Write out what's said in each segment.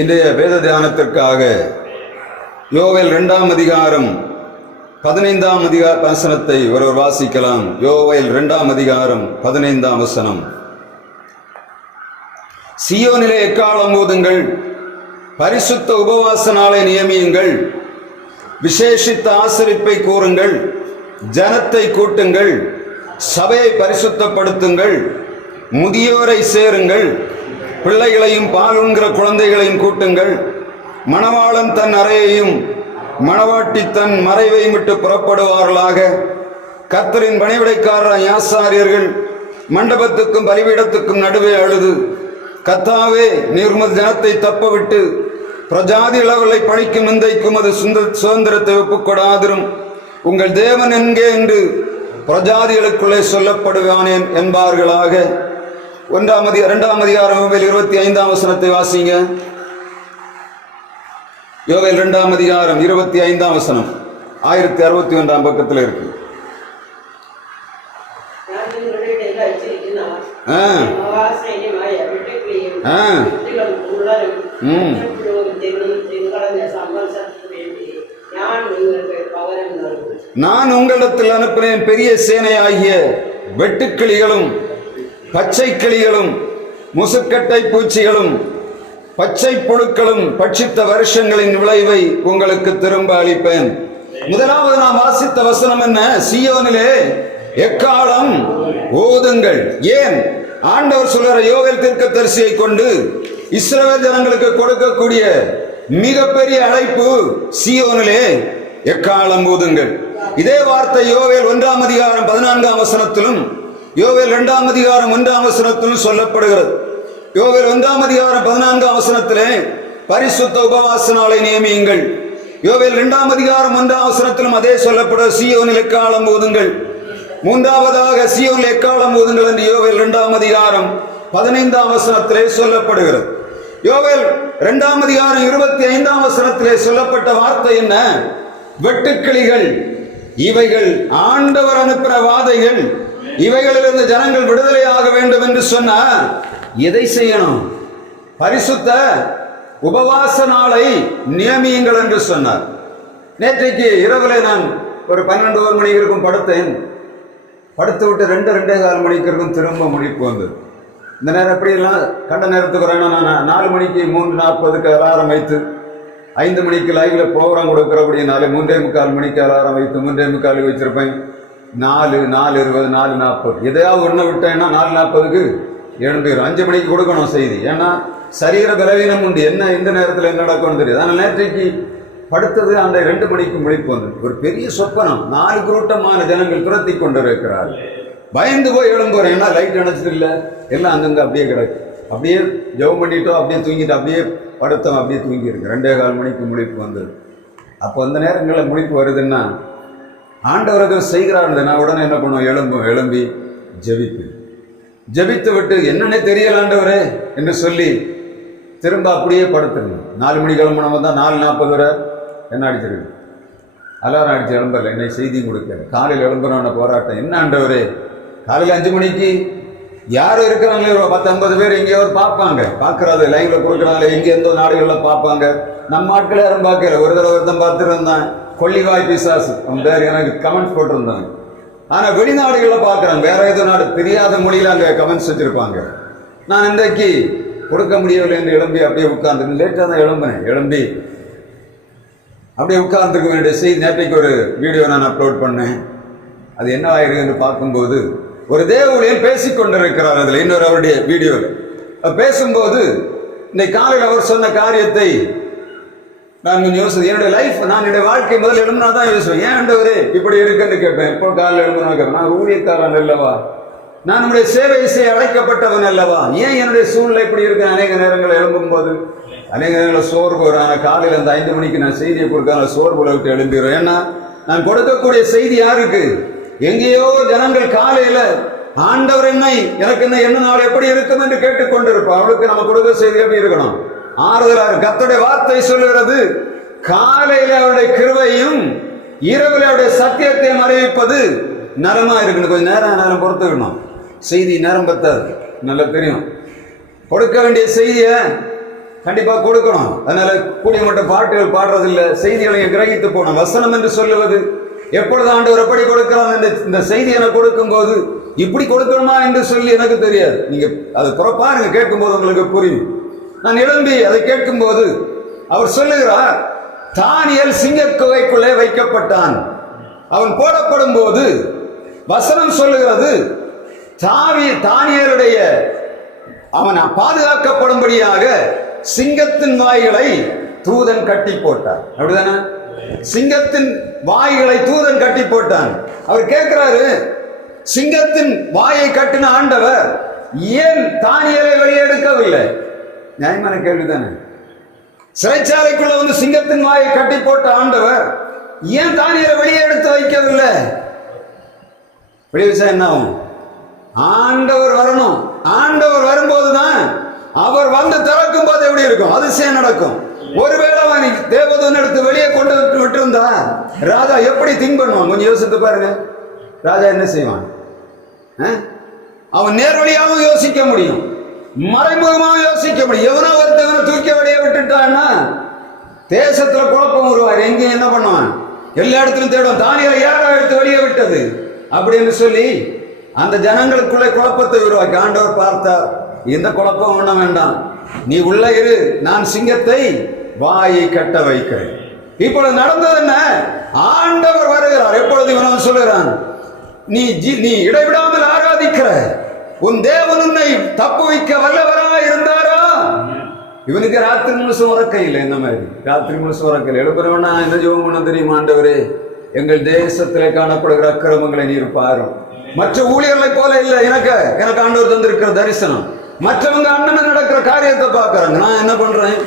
இன்றைய வேத தியானத்திற்காக யோவேல் 2ஆம் அதிகாரம் 15ஆம் வசனத்தை ஒருவர் வாசிக்கலாம். யோவேல் 2ஆம் அதிகாரம் 15ஆம் வசனம். சீயோனிலே எக்காலம் ஊதுங்கள், பரிசுத்த உபவாச நாளை நியமியுங்கள், விசேஷித்த ஆசரிப்பை கூறுங்கள், ஜனத்தை கூட்டுங்கள், சபையை பரிசுத்தப்படுத்துங்கள், முதியோரை சேருங்கள், பிள்ளைகளையும் பாலுண்கிற குழந்தைகளையும் கூட்டுங்கள், மணவாளன் தன் அறையையும் மணவாட்டி தன் மறைவையும் விட்டு புறப்படுவார்களாக. கர்த்தரின் பணிவிடைக்காரர் ஆசாரியர்கள் மண்டபத்துக்கும் பலிபீடத்துக்கும் நடுவே அழுது, கர்த்தாவே, நீர் உமது ஜனத்தை தப்பவிட்டு பிரஜாதி அளவுகளை பழிக்கும் நிந்தைக்கும் அது சுதந்திரத்தை ஒப்புக்கொடாதிரும். உங்கள் தேவன் என்கே என்று பிரஜாதிகளுக்குள்ளே சொல்லப்படுவானேன் என்பார்களாக. 2ஆம் அதிகாரம் யோவேல் 25ஆம் வசனத்தை வாசிங்க. யோவேல் 2ஆம் அதிகாரம் 25ஆம் வசனம் 1061ஆம் பக்கத்தில் இருக்கு. நான் உங்களிடத்தில் அனுப்பினேன் பெரிய சேனையாகிய வெட்டுக்கிளிகளும் பச்சை கிளிகளும் முசுக்கட்டை பூச்சிகளும் பச்சை புழுக்களும் பட்சித்த வருஷங்களின் விளைவை உங்களுக்கு திரும்ப அளிப்பேன். முதலாவது நாம் வாசித்த வசனம் என்ன? சீயோனிலே எக்காலம் ஓதுங்கள். ஏன்? ஆண்டவர் சொல்ற யோவேல் தீர்க்கதரிசியை கொண்டு இஸ்ரவேல் ஜனங்களுக்கு கொடுக்கக்கூடிய மிகப்பெரிய அழைப்பு, சீயோனிலே எக்காலம் ஊதுங்கள். இதே வார்த்தை யோவேல் 1ஆம் அதிகாரம் 14ஆம் வசனத்திலும் யோவேல் 2ஆம் அதிகாரம் 1ஆம் வசனத்திலும் சொல்லப்படுகிறது. யோவேல் 1ஆம் அதிகாரம் 14ஆம் வசனத்திலே பரிசுத்த உபவாச நாளை நியமியுங்கள். யோவேல் 2ஆம் அதிகாரம் 1ஆம் வசனத்திலும் அதே சொல்லப்படுகிறது, சீயோனில் எக்காலம் ஊதுங்கள். மூன்றாவதாக சீயோனில் எக்காலம் ஊதுங்கள் என்று யோவேல் 2ஆம் அதிகாரம் 15ஆம் வசனத்திலே சொல்லப்படுகிறது. யோவேல் 2ஆம் அதிகாரம் 25ஆம் வசனத்திலே சொல்லப்பட்ட வார்த்தை என்ன? வெட்டுக்கிளிகள். இவைகள் ஆண்டவர் அனுப்பின வாதைகள். இவைகளிலிருந்து ஜனங்கள் விடுதலையாக வேண்டும் என்று சொன்னார். எதை செய்யணும்? பரிசுத்த உபவாச நாளை நியமியுங்கள் என்று சொன்னார். நேற்றைக்கு இரவுல நான் ஒரு 12 மணிக்கு இருக்கும் படுத்தேன். படுத்து விட்டு 2-2:15 மணிக்கு இருக்கும் திரும்ப முடிப்பு வந்தது. இந்த நேரம் எப்படியெல்லாம் கண்ட நேரத்துக்கு வரேன்னா, நான் 4 மணிக்கு 3:40க்கு அலாரம் வைத்து 5 மணிக்கு லைவ்ல ப்ரோக்ராம் கொடுக்குறபடினாலே 3:45 மணிக்கு அலாரம் வைத்து 3:45 வச்சிருப்பேன். 4:20 4:40 எதையாவது ஒன்று விட்டேன்னா 4:40க்கு எழும்பிடும். 5 மணிக்கு கொடுக்கணும் செய்தி. ஏன்னா சரீர பலவீனம் உண்டு, என்ன எந்த நேரத்தில் என்ன நடக்கும்னு தெரியாது. ஆனால் நேற்றைக்கு படுத்தது அந்த 2 மணிக்கு முழிப்பு வந்தது. ஒரு பெரிய சொப்பனம், 4 கூட்டமான ஜனங்கள் துரத்தி கொண்டு இருக்கிறார். பயந்து போய் எழும்புறேன். ஏன்னா லைட் அணைச்சது இல்லை, எல்லாம் அங்கங்கே அப்படியே கிடக்கு. அப்படியே ஜெபம் பண்ணிட்டோம், அப்படியே தூங்கிட்டு அப்படியே படுத்தோம், அப்படியே தூங்கி இருக்கு. 2:15 மணிக்கு முழிப்பு வந்தது. அப்போ அந்த நேரங்களில் முழிப்பு வருதுன்னா ஆண்டவர்கள் செய்கிறார். நான் உடனே என்ன பண்ணுவோம்? எழும்பி ஜெபிப்பேன். ஜெபித்து விட்டு என்னன்னே தெரியல ஆண்டவரே என்று சொல்லி திரும்ப அப்படியே படுத்துருங்க. 4 மணி கிளம்பணும் தான் 4:40 வரை என்ன அடிச்சிருக்கு, அலாரம் அடிச்சு எழும்பல. என்னை செய்தி கொடுக்கல. காலையில் எழும்புறோன்னு போராட்டம். என்ன ஆண்டவரே, காலையில் 5 மணிக்கு யாரும் இருக்கிறாங்களே, ஒரு 10-50 பேர் எங்கேயாவது பார்ப்பாங்க. பார்க்கறாது லைவ்ல கொடுக்குறாங்களே, எங்கே எந்த நாடுகளில் பார்ப்பாங்க. நம்ம ஆட்கள் யாரும் பார்க்கல. ஒரு தடவை ஒருத்தன் பார்த்துருந்தான், கொள்ளிவாய் பிசாசு, அவன் பேர் எனக்கு கமெண்ட்ஸ் போட்டிருந்தாங்க. ஆனால் வெளிநாடுகளில் பார்க்குறாங்க, வேற ஏதோ நாடு தெரியாத மொழியில் அங்கே கமெண்ட்ஸ் வச்சுருப்பாங்க. நான் இன்றைக்கு கொடுக்க முடியவில்லை என்று எழும்பி அப்படியே உட்கார்ந்து, லேட்டாக தான் எழும்பி அப்படியே உட்கார்ந்துருக்க வேண்டிய செய்தி. நேற்றைக்கு ஒரு வீடியோ நான் அப்லோட் பண்ணேன். அது என்ன ஆயிருக்கு என்று பார்க்கும்போது, ஒரு தேவ ஊழியர் பேசிக்கொண்டிருக்கிறார். அதில் இன்னொரு அவருடைய வீடியோவில் பேசும்போது இன்னைக்கு காலையில் அவர் சொன்ன காரியத்தை நான் யோசிச்சு, என்னுடைய லைஃப், நான் என்னுடைய வாழ்க்கை முதல்ல எழுதுனா தான் யோசிப்பேன். ஏன் ஆண்டவரே இப்படி இருக்குன்னு கேட்பேன். இப்போ காலையில் எழுதுனா கேட்பேன், நான் ஊழியக்காரன் அல்லவா, நான் நம்முடைய சேவை செய்ய அழைக்கப்பட்டவன் அல்லவா, ஏன் என்னுடைய சூழ்நிலை இப்படி இருக்கு? அநேக நேரங்கள் எழும்பும்போது அநேக நேரங்களில் சோர்வு வரும். ஆனால் காலையில் அந்த 5 மணிக்கு நான் செய்தியை கொடுக்க சோர்வுல விட்டு எழும்பிடுவேன். ஏன்னா நான் கொடுக்கக்கூடிய செய்தி யாருக்கு? எங்கேயோ ஜனங்கள் காலையில் ஆண்டவர் எனக்கு என்ன நாள் எப்படி இருக்கும் என்று கேட்டுக்கொண்டிருப்போம். அவளுக்கு நம்ம கொடுக்க செய்தி எப்படி இருக்கணும்? ஆறுதலாக. கர்த்தருடைய வார்த்தை சொல்லுகிறது, காலையில் அவருடைய கிருபையும் இரவில் அவருடைய சத்தியத்தையும் அறிவிப்பது நலமா இருக்கணும். கொஞ்சம் நேரம் பொறுத்துக்கணும். செய்தி நேரம் பத்தாது, நல்லா தெரியும். கொடுக்க வேண்டிய செய்தியை கண்டிப்பா கொடுக்கணும். அதனால கூடிய மட்டும் பாட்டுகள் பாடுறதில்லை, செய்திகளை கிரகித்து போனோம். வசனம் என்று சொல்லுவது எப்பொழுது ஆண்டவர் எப்படி கொடுக்கலாம் இந்த செய்தி எனக்கு கொடுக்கும் போது இப்படி கொடுக்கணுமா என்று சொல்லி எனக்கு தெரியாது. நீங்க அதை பாருங்க, கேட்கும் போது உங்களுக்கு புரியும். நான் எழும்பி அதை கேட்கும் போது அவர் சொல்லுகிறார், தானியேல் சிங்கக்குகைக்குள்ளே வைக்கப்பட்டான். அவன் போடப்படும் போது வசனம் சொல்லுகிறது, தானியேலுடைய அவன் பாதுகாக்கப்படும்படியாக சிங்கத்தின் வாய்களை தூதன் கட்டி போட்டார். அப்படிதானே? சிங்கத்தின் வாய்களை தூதன் கட்டி போட்டான். அவர் கேட்கிறாரு, சிங்கத்தின் வாயை கட்டின ஆண்டவர் ஏன் தானியேலை வெளியே எடுக்கவில்லை? நியாயமான கேள்விதானே. சிறைச்சாலைக்குள்ள வந்து சிங்கத்தின் வாயை கட்டி போட்ட ஆண்டவர் ஏன் தானியேலை வெளியே எடுத்து வைக்கவில்லை? வெளியே என்ன ஆகும்? ஆண்டவர் வரணும். ஆண்டவர் வரும்போதுதான், அவர் வந்து திறக்கும் போது எப்படி இருக்கும்? அதிசயம் நடக்கும். ஒருவேளை அவன் தேவதூதன் எடுத்து வெளியே கொண்டு விட்டுருந்தா ராஜா எப்படி திங்க் பண்ணுவான்? கொஞ்சம் யோசித்து பாருங்க. ராஜா என்ன செய்வான்? அவன் நேர்வழியாகவும் யோசிக்க முடியும், மறைமுகமாக யோசிக்க முடியும். எவனோ ஒருத்தவனை தூக்கி வெளியே விட்டுட்டான்னா தேசத்துல குழப்பம் உருவாரு. எங்கேயும் என்ன பண்ணுவான்? எல்லா இடத்திலும் தேடுவான், தானியேலை யாரா எடுத்து வெளியே விட்டது அப்படின்னு சொல்லி அந்த ஜனங்களுக்குள்ளே குழப்பத்தை உருவாக்கி ஆண்டவர் பார்த்தா, எந்த குழப்பம் ஒண்ண வேண்டாம், நீ உள்ள இரு, நான் சிங்கத்தை வாயை கட்ட வைக்கிறேன். இப்பொழுது நடந்தது என்ன? ஆண்டவர் வருகிறார். எப்பொழுது இவன் சொல்லுகிறான், நீ இடைவிடாமல் ஆராதிக்கிற உன் தேவன் உன்னை தப்புவிக்க வல்லவராக இருந்தாரா? இவனுக்கு ராத்திரி முழுசும் உறக்கையில். என்ன மாதிரி ராத்திரி முழுசும் உறக்கையில் எழுப்புறவனா என்ன ஜெபம் பண்ண தெரியுமா? ஆண்டவரே, எங்கள் தேசத்திலே காணப்படுகிற அக்கிரமங்களை நீர் பாரும். மற்ற ஊழியர்களை போல இல்லை, எனக்கு ஆண்டவர் தந்திருக்கிற தரிசனம். மற்றவங்க அண்ணன் நடக்கிற காரியத்தை பார்க்கறாங்க. நான் என்ன பண்றேன்?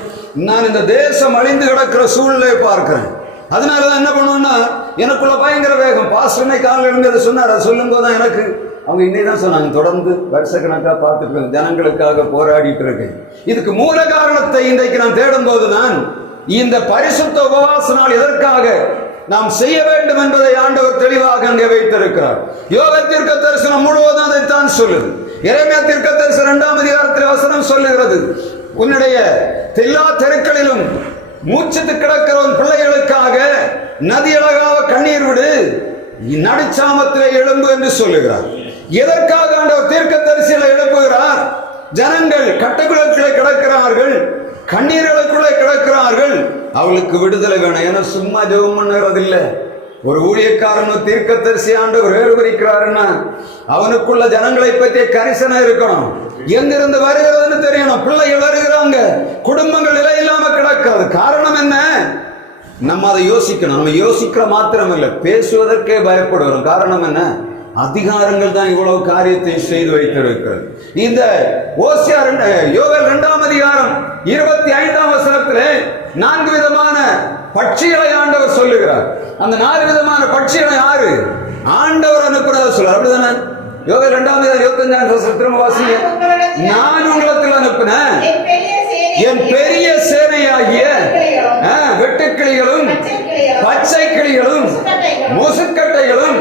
நான் இந்த தேசம் அழிந்து கிடக்கிற சூழ்நிலையை பார்க்கிறேன். அதனாலதான் என்ன பண்ணுவேன்னா, எனக்குள்ள பயங்கர வேகம். பாஸ்டர்னை காலையில் எழுந்து சொன்னார். அதை சொல்லும் போதுதான் எனக்கு அவங்க இன்னைதான் சொன்னாங்க, தொடர்ந்து வருஷக்கணக்காக பார்த்துட்டு ஜனங்களுக்காக போராடிட்டு இருக்கேன். இதுக்கு மூல காரணத்தை இன்றைக்கு நான் தேடும் போதுதான் இந்த பரிசுத்த உபவாச நாள் எதற்காக நாம் செய்ய வேண்டும் என்பதை ஆண்டவர் தெளிவாக அங்கே வைத்திருக்கிறார். யோவேல் தீர்க்க தரிசனம் முழுவதும் அதைத்தான் சொல்லுது. எரேமியா தீர்க்க தரிசனம் 2ஆம் அதிகாரத்தில் வசனம் சொல்லுகிறது, உன்னுடைய எல்லா தெருக்களிலும் மூச்சித்து கிடக்கிறவன் பிள்ளைகளுக்காக நதியழகாக கண்ணீர் விடு, நடுச்சாமத்திலே எழும்பு என்று சொல்லுகிறார். எதற்காக ஆண்டவர் தீர்க்க தரிசனங்களை எழுப்புகிறார்? ஜனங்கள் கட்டுக்குள்ளே கிடக்கிறார்கள், கண்ணீர்களுக்குள்ளே கிடக்கிறார்கள், அவளுக்கு விடுதலை வேணும். ஏன்னா சும்மா ஜெபம் பண்ணுறது இல்லை. ஒரு ஊழியக்காரன் தீர்க்க தரிசி ஆண்டவர் வேறுபடுகிறாருன்னா அவனுக்குள்ள ஜனங்களை பற்றிய கரிசனம் இருக்கணும். எங்கிருந்து வருகிறதுன்னு தெரியணும். பிள்ளைகள் வருகிறாங்க, குடும்பங்கள் நிலை இல்லாம கிடக்கிறது. காரணம் என்ன? நம்ம அதை யோசிக்கணும். நம்ம யோசிக்கிற மாத்திரம் இல்லை, பேசுவதற்கே பயப்படுகிறோம். காரணம் என்ன? அதிகாரங்கள் தான் இவ்வளவு காரியத்தை செய்து வைத்திருக்கிறது. இந்த யோவேல் 2ஆம் அதிகாரம் 25ஆம் வசனத்திலே 4 விதமான பட்சிகளை ஆண்டவர் சொல்லுகிறார். அந்த 4 விதமான பட்சிகளை யாரு? ஆண்டவர் அனுப்புறத சொல்றார். அப்படிதானே? யோவேல் 2ஆம் அதிகாரம் 25ஆம் வசனம் திரும்ப வாசிங்க. நான் உங்களிடத்தில் அனுப்பின என் பெரிய சேனையாகிய வெட்டுக்கிளிகளும் பச்சை கிளிகளும் முசுக்கட்டைகளும்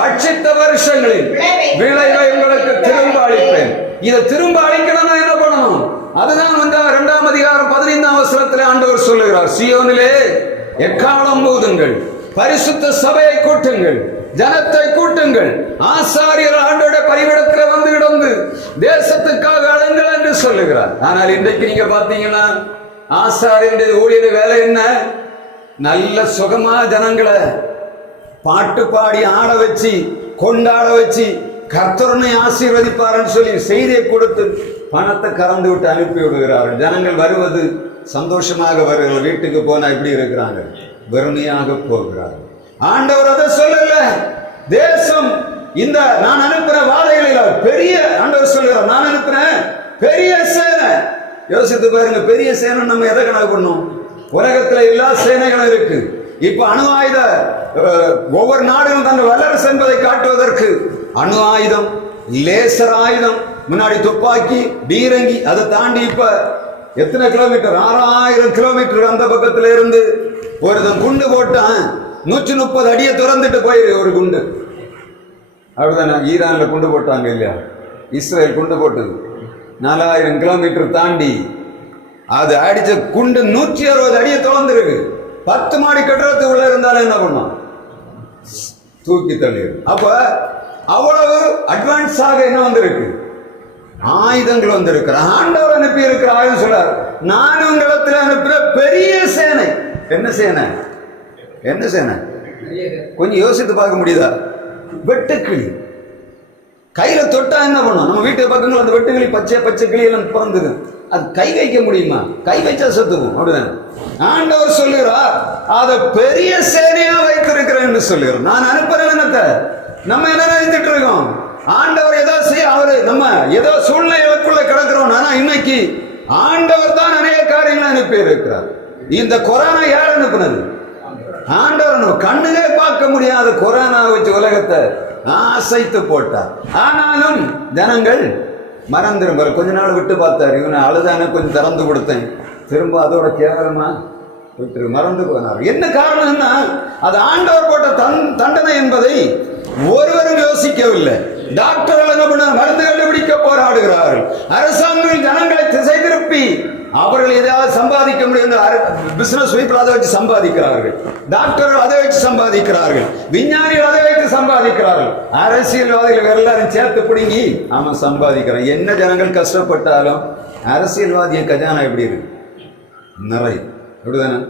பட்சித்த வருஷங்களில் விளைவை உங்களுக்கு திரும்ப அளிப்பேன். இதை திரும்ப அளிக்கணும்னா என்ன பண்ணணும்? அதுதான் 2ஆம் அதிகாரம் 15ஆம் வசனத்திலே ஆண்டவர் சொல்லுகிறார், சீயோனிலே எக்காலம் ஊதுங்கள், பரிசுத்த சபையை கூட்டுங்கள், ஜனத்தை கூட்டுங்கள், ஆசாரியர் ஆண்டோட பரிவிடத்தில் வந்து கிடந்து தேசத்துக்காக அழுங்கள் என்று சொல்லுகிறார். ஆனால் இன்றைக்கு நீங்க பாத்தீங்கன்னா ஆசாரியருடைய ஊழியர் வேலை என்ன? நல்ல சுகமா ஜனங்களை பாட்டு பாடி ஆட வச்சு கொண்டாட வச்சு கர்த்தருனை ஆசீர்வதிப்பார்னு சொல்லி செய்தியை கொடுத்து பணத்தை கறந்து விட்டு அனுப்பி விடுகிறார்கள். ஜனங்கள் வருவது சந்தோஷமாக வருகிறார்கள், வீட்டுக்கு போனா எப்படி இருக்கிறாங்க? வெறுமையாக போகிறார்கள். ஆண்டவர் அதை சொல்லல. தேசம் இந்த நான் அனுப்புற வாதைகளில் பெரிய ஆண்டவர் சொல்கிறார், நான் அனுப்புறேன் பெரிய சேனை. யோசித்து பாருங்க, பெரிய சேனை நம்ம எதை கணக்கு பண்ணும்? உலகத்துல எல்லா சேனைகளும் இருக்கு. இப்ப அணு ஆயுத ஒவ்வொரு நாடுகளும் தன் வல்லரசு என்பதை காட்டுவதற்கு அணு ஆயுதம், லேசர் ஆயுதம், முன்னாடி துப்பாக்கி, பீரங்கி, அதை தாண்டி இப்ப எத்தனை கிலோமீட்டர்? 6000 கிலோமீட்டர் அந்த பக்கத்துல இருந்து ஒருத்தன் குண்டு போட்டான், 130 அடியை திறந்துட்டு போயிரு ஒரு குண்டு. அப்படிதானே? ஈரான்ல குண்டு போட்டாங்க இல்லையா? இஸ்ரேல் குண்டு போட்டது 4000 கிலோமீட்டர் தாண்டி அது அடிச்ச குண்டு 160 அடியை திறந்துருக்கு. 10 மாடி கட்டுறதுக்கு உள்ள இருந்தாலும் என்ன பண்ணும்? தூக்கி தள்ளிடும். அப்ப அவ்வளவு அட்வான்ஸாக என்ன வந்திருக்கு? ஆயுதங்கள் வந்திருக்கிற ஆண்டவர் அனுப்பி இருக்கிற ஆயுதம் சொல்றார், நான் உங்களிடத்தில் அனுப்புற பெரிய சேனை. என்ன சேனை? என்ன சேனை? கொஞ்சம் யோசித்து பார்க்க முடியுதா? வெட்டுக்கிளி. கையில தொட்டா என்ன பண்ணும்? நம்ம வீட்டு பக்கங்கள் அந்த வெட்டுக்கிளி பச்சை கிளி எல்லாம் பிறந்தது. அது கை வைக்க முடியுமா? கை வச்சா செத்துக்கும். அப்படிதான் ஆண்டவர் சொல்லுகிறார், அதை பெரிய சேனையா வைத்திருக்கிறேன் என்று சொல்லுகிறார். நான் அனுப்புறேன். என்னத்தை நம்ம என்ன நினைத்துட்டு இருக்கோம்? ஆண்டவர் ஏதோ செய்ய, அவரு நம்ம ஏதோ சூழ்நிலைக்குள்ள கிடக்கிறோம். ஆனா இன்னைக்கு ஆண்டவர் தான் அநேக காரியங்களை அனுப்பி இருக்கிறார். இந்த கொரோனா யார் அனுப்புனது? ஆண்டவர். கண்ணுலே பார்க்க முடியாத கொரோனா வச்சு உலகத்தை அசைத்து போட்டார். ஆனாலும் ஜனங்கள் மறந்துடும். கொஞ்ச நாள் விட்டு பார்த்தார். இவனை அழுதான கொஞ்சம் திறந்து கொடுத்தேன், திரும்ப அதோட கேவலமா விட்டு மறந்து போனார். என்ன காரணம்னா அது ஆண்டவர் போட்ட தண்டனை என்பதை ஒருவரும் யோசிக்கவில்லை. டாக்டர்கள் என்ன பண்ண மருந்து கண்டுபிடிக்க போராடுகிறார்கள். அரசாங்கம் ஜனங்களை திசை திருப்பி அவர்கள் எதாவது சம்பாதிக்க முடியும். பிசினஸ் பீப்புள் அதை வச்சு சம்பாதிக்கிறார்கள், டாக்டர்கள் அதை வச்சு சம்பாதிக்கிறார்கள், விஞ்ஞானிகள் அதை வைத்து சம்பாதிக்கிறார்கள், அரசியல்வாதிகள் எல்லாரும் சேர்த்து பிடுங்கி அவன் சம்பாதிக்கிறான். என்ன ஜனங்கள் கஷ்டப்பட்டாலும் அரசியல்வாதிய கஜானா எப்படி இருக்கு? நிறை. அப்படிதானே?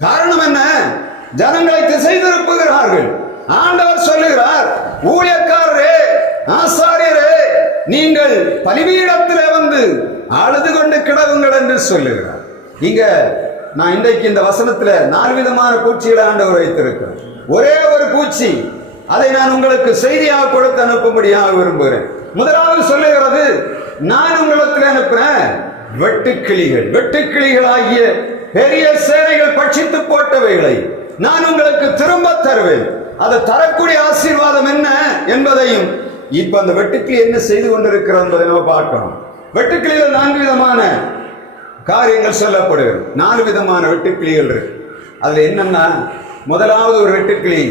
காரணம் என்ன? ஜனங்களை திசை திருப்புகிறார்கள். ஆண்டவர் சொல்லுகிறார், ஊழியக்காரரே, ஆசாரியரே, நீங்கள் பலிபீடத்திலே வந்து அழுது கொண்டு கிடவுங்கள் என்று சொல்லுகிறார். இங்க நான் இன்றைக்கு இந்த வசனத்துல 4 விதமான பூச்சிகளை ஆண்டவர் வைத்திருக்கிறேன். ஒரே ஒரு பூச்சி, அதை நான் உங்களுக்கு செய்தியாக கொடுத்து அனுப்பும்படியாக விரும்புகிறேன். முதலாவது சொல்லுகிறது, நான் உங்களுக்கு அனுப்புறேன் வெட்டுக்கிளிகள். வெட்டுக்கிளிகளாகிய பெரிய சேனைகள் பட்சித்து போட்டவைகளை நான் உங்களுக்கு திரும்ப தருவேன். அதை தரக்கூடிய ஆசீர்வாதம் என்ன என்பதையும் இப்ப அந்த வெட்டுக்கிளி என்ன செய்து கொண்டிருக்கிறது என்பதை நம்ம பார்க்கணும். வெட்டுக்கிளியில் 4 விதமான காரியங்கள் சொல்லப்படுகிறது. 4 விதமான வெட்டுக்கிளிகள் இருக்கு. அதுல என்னன்னா, முதலாவது ஒரு வெட்டுக்கிளி,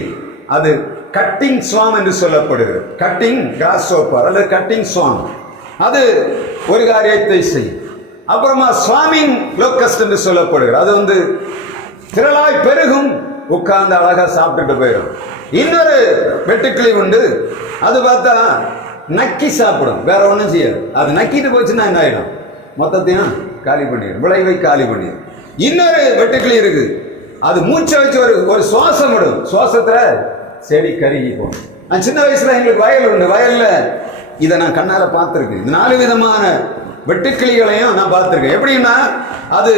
அது கட்டிங் ஸ்வாம் என்று சொல்லப்படுகிறது. கட்டிங் கிராஸ்ஹோப்பர் அல்லது கட்டிங் ஸ்வாம், அது ஒரு காரியத்தை செய்யும். அப்புறமா ஸ்வாமிங் லோக்கஸ்ட் என்று சொல்லப்படுகிறது. அது வந்து திரளாய் பெருகும், உட்கார்ந்து அழகா சாப்பிட்டுட்டு போயிடும். இன்னொரு வெட்டுக்கிளி உண்டு, அது பார்த்தா நக்கி சாப்பிடும், வேற ஒன்றும் செய்யாது. அது நக்கிட்டு போச்சுன்னா என்ன ஆயிடும்? மொத்தத்தையும் காலி பண்ணிடும், விளைவை காலி பண்ணிடும். இன்னொரு வெட்டுக்கிளி இருக்கு, அது மூச்சை வச்சு ஒரு சுவாசம் விடும், சுவாசத்துல செடி கருகி போகும். நான் சின்ன வயசுல எங்களுக்கு வயல் உண்டு, வயல்ல இதை நான் கண்ணால பார்த்துருக்கேன். இந்த 4 விதமான வெட்டுக்கிளிகளையும் நான் பார்த்துருக்கேன். எப்படின்னா, அது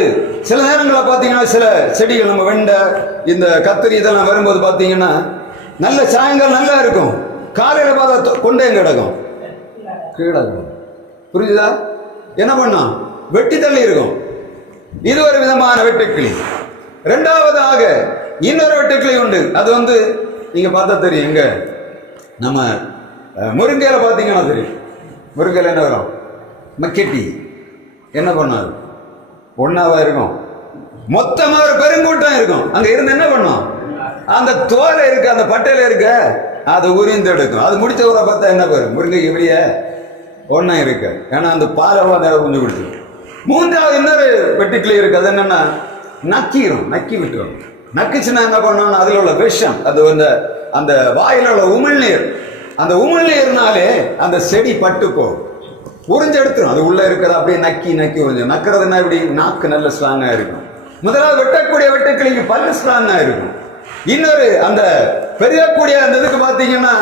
சில நேரங்களில் பார்த்தீங்கன்னா சில செடிகள் நம்ம வெண்டை, இந்த கத்திரி இதெல்லாம் வரும்போது பார்த்தீங்கன்னா நல்ல சாயங்காலம் நல்லா இருக்கும், காலையில் பார்த்தா கொண்டே கிடக்கும், கீழே. புரியுதா? என்ன பண்ணோம்? வெட்டி தள்ளி இருக்கும். இது ஒரு விதமான வெட்டுக்கிளி. இரண்டாவதாக இன்னொரு வெட்டுக்கிளி உண்டு. அது வந்து நீங்க பார்த்தா தெரியும், எங்க நம்ம முருங்கையில பார்த்தீங்கன்னா தெரியும். முருங்கையில என்ன வரும்? மக்கெட்டி. என்ன பண்ணாது? ஒன்னாவா இருக்கும், மொத்தமா ஒரு பெருங்கூட்டம் இருக்கும். அங்க இருந்து என்ன பண்ணும்? அந்த தோலை இருக்கு, அந்த பட்டையில இருக்க அதை உரிந்து எடுக்கும். அது முடிச்ச ஊரை பார்த்தா என்ன பேரு? முருங்கை எப்படியே ஒன்னா இருக்கு. ஏன்னா அந்த பாலவா கொஞ்சம் குடிச்சு. மூன்றாவது இன்னொரு வெட்டுக்கிளி இருக்கு. அது என்னன்னா, நக்கிரும், நக்கி விட்டுரும். நக்குச்சுன்னா என்ன பண்ணணும்? அதுல உள்ள விஷம், அது அந்த வாயில உள்ள உமிழ்நீர், அந்த உமிழ்நீர்னாலே அந்த செடி பட்டு போகும், உறிஞ்சு எடுத்துரும். அது உள்ள இருக்கிறது அப்படியே நக்கி நக்கி உறிஞ்சு. நக்கிறதுனா இப்படி நாக்கு நல்ல ஸ்ட்ராங்கா இருக்கும். முதலாவது வெட்டக்கூடிய வெட்டுக்கிளிக்கு பல்லு ஸ்ட்ராங்கா இருக்கும். இன்னொரு அந்த பெரியக்கூடிய அந்த இதுக்கு பார்த்தீங்கன்னா,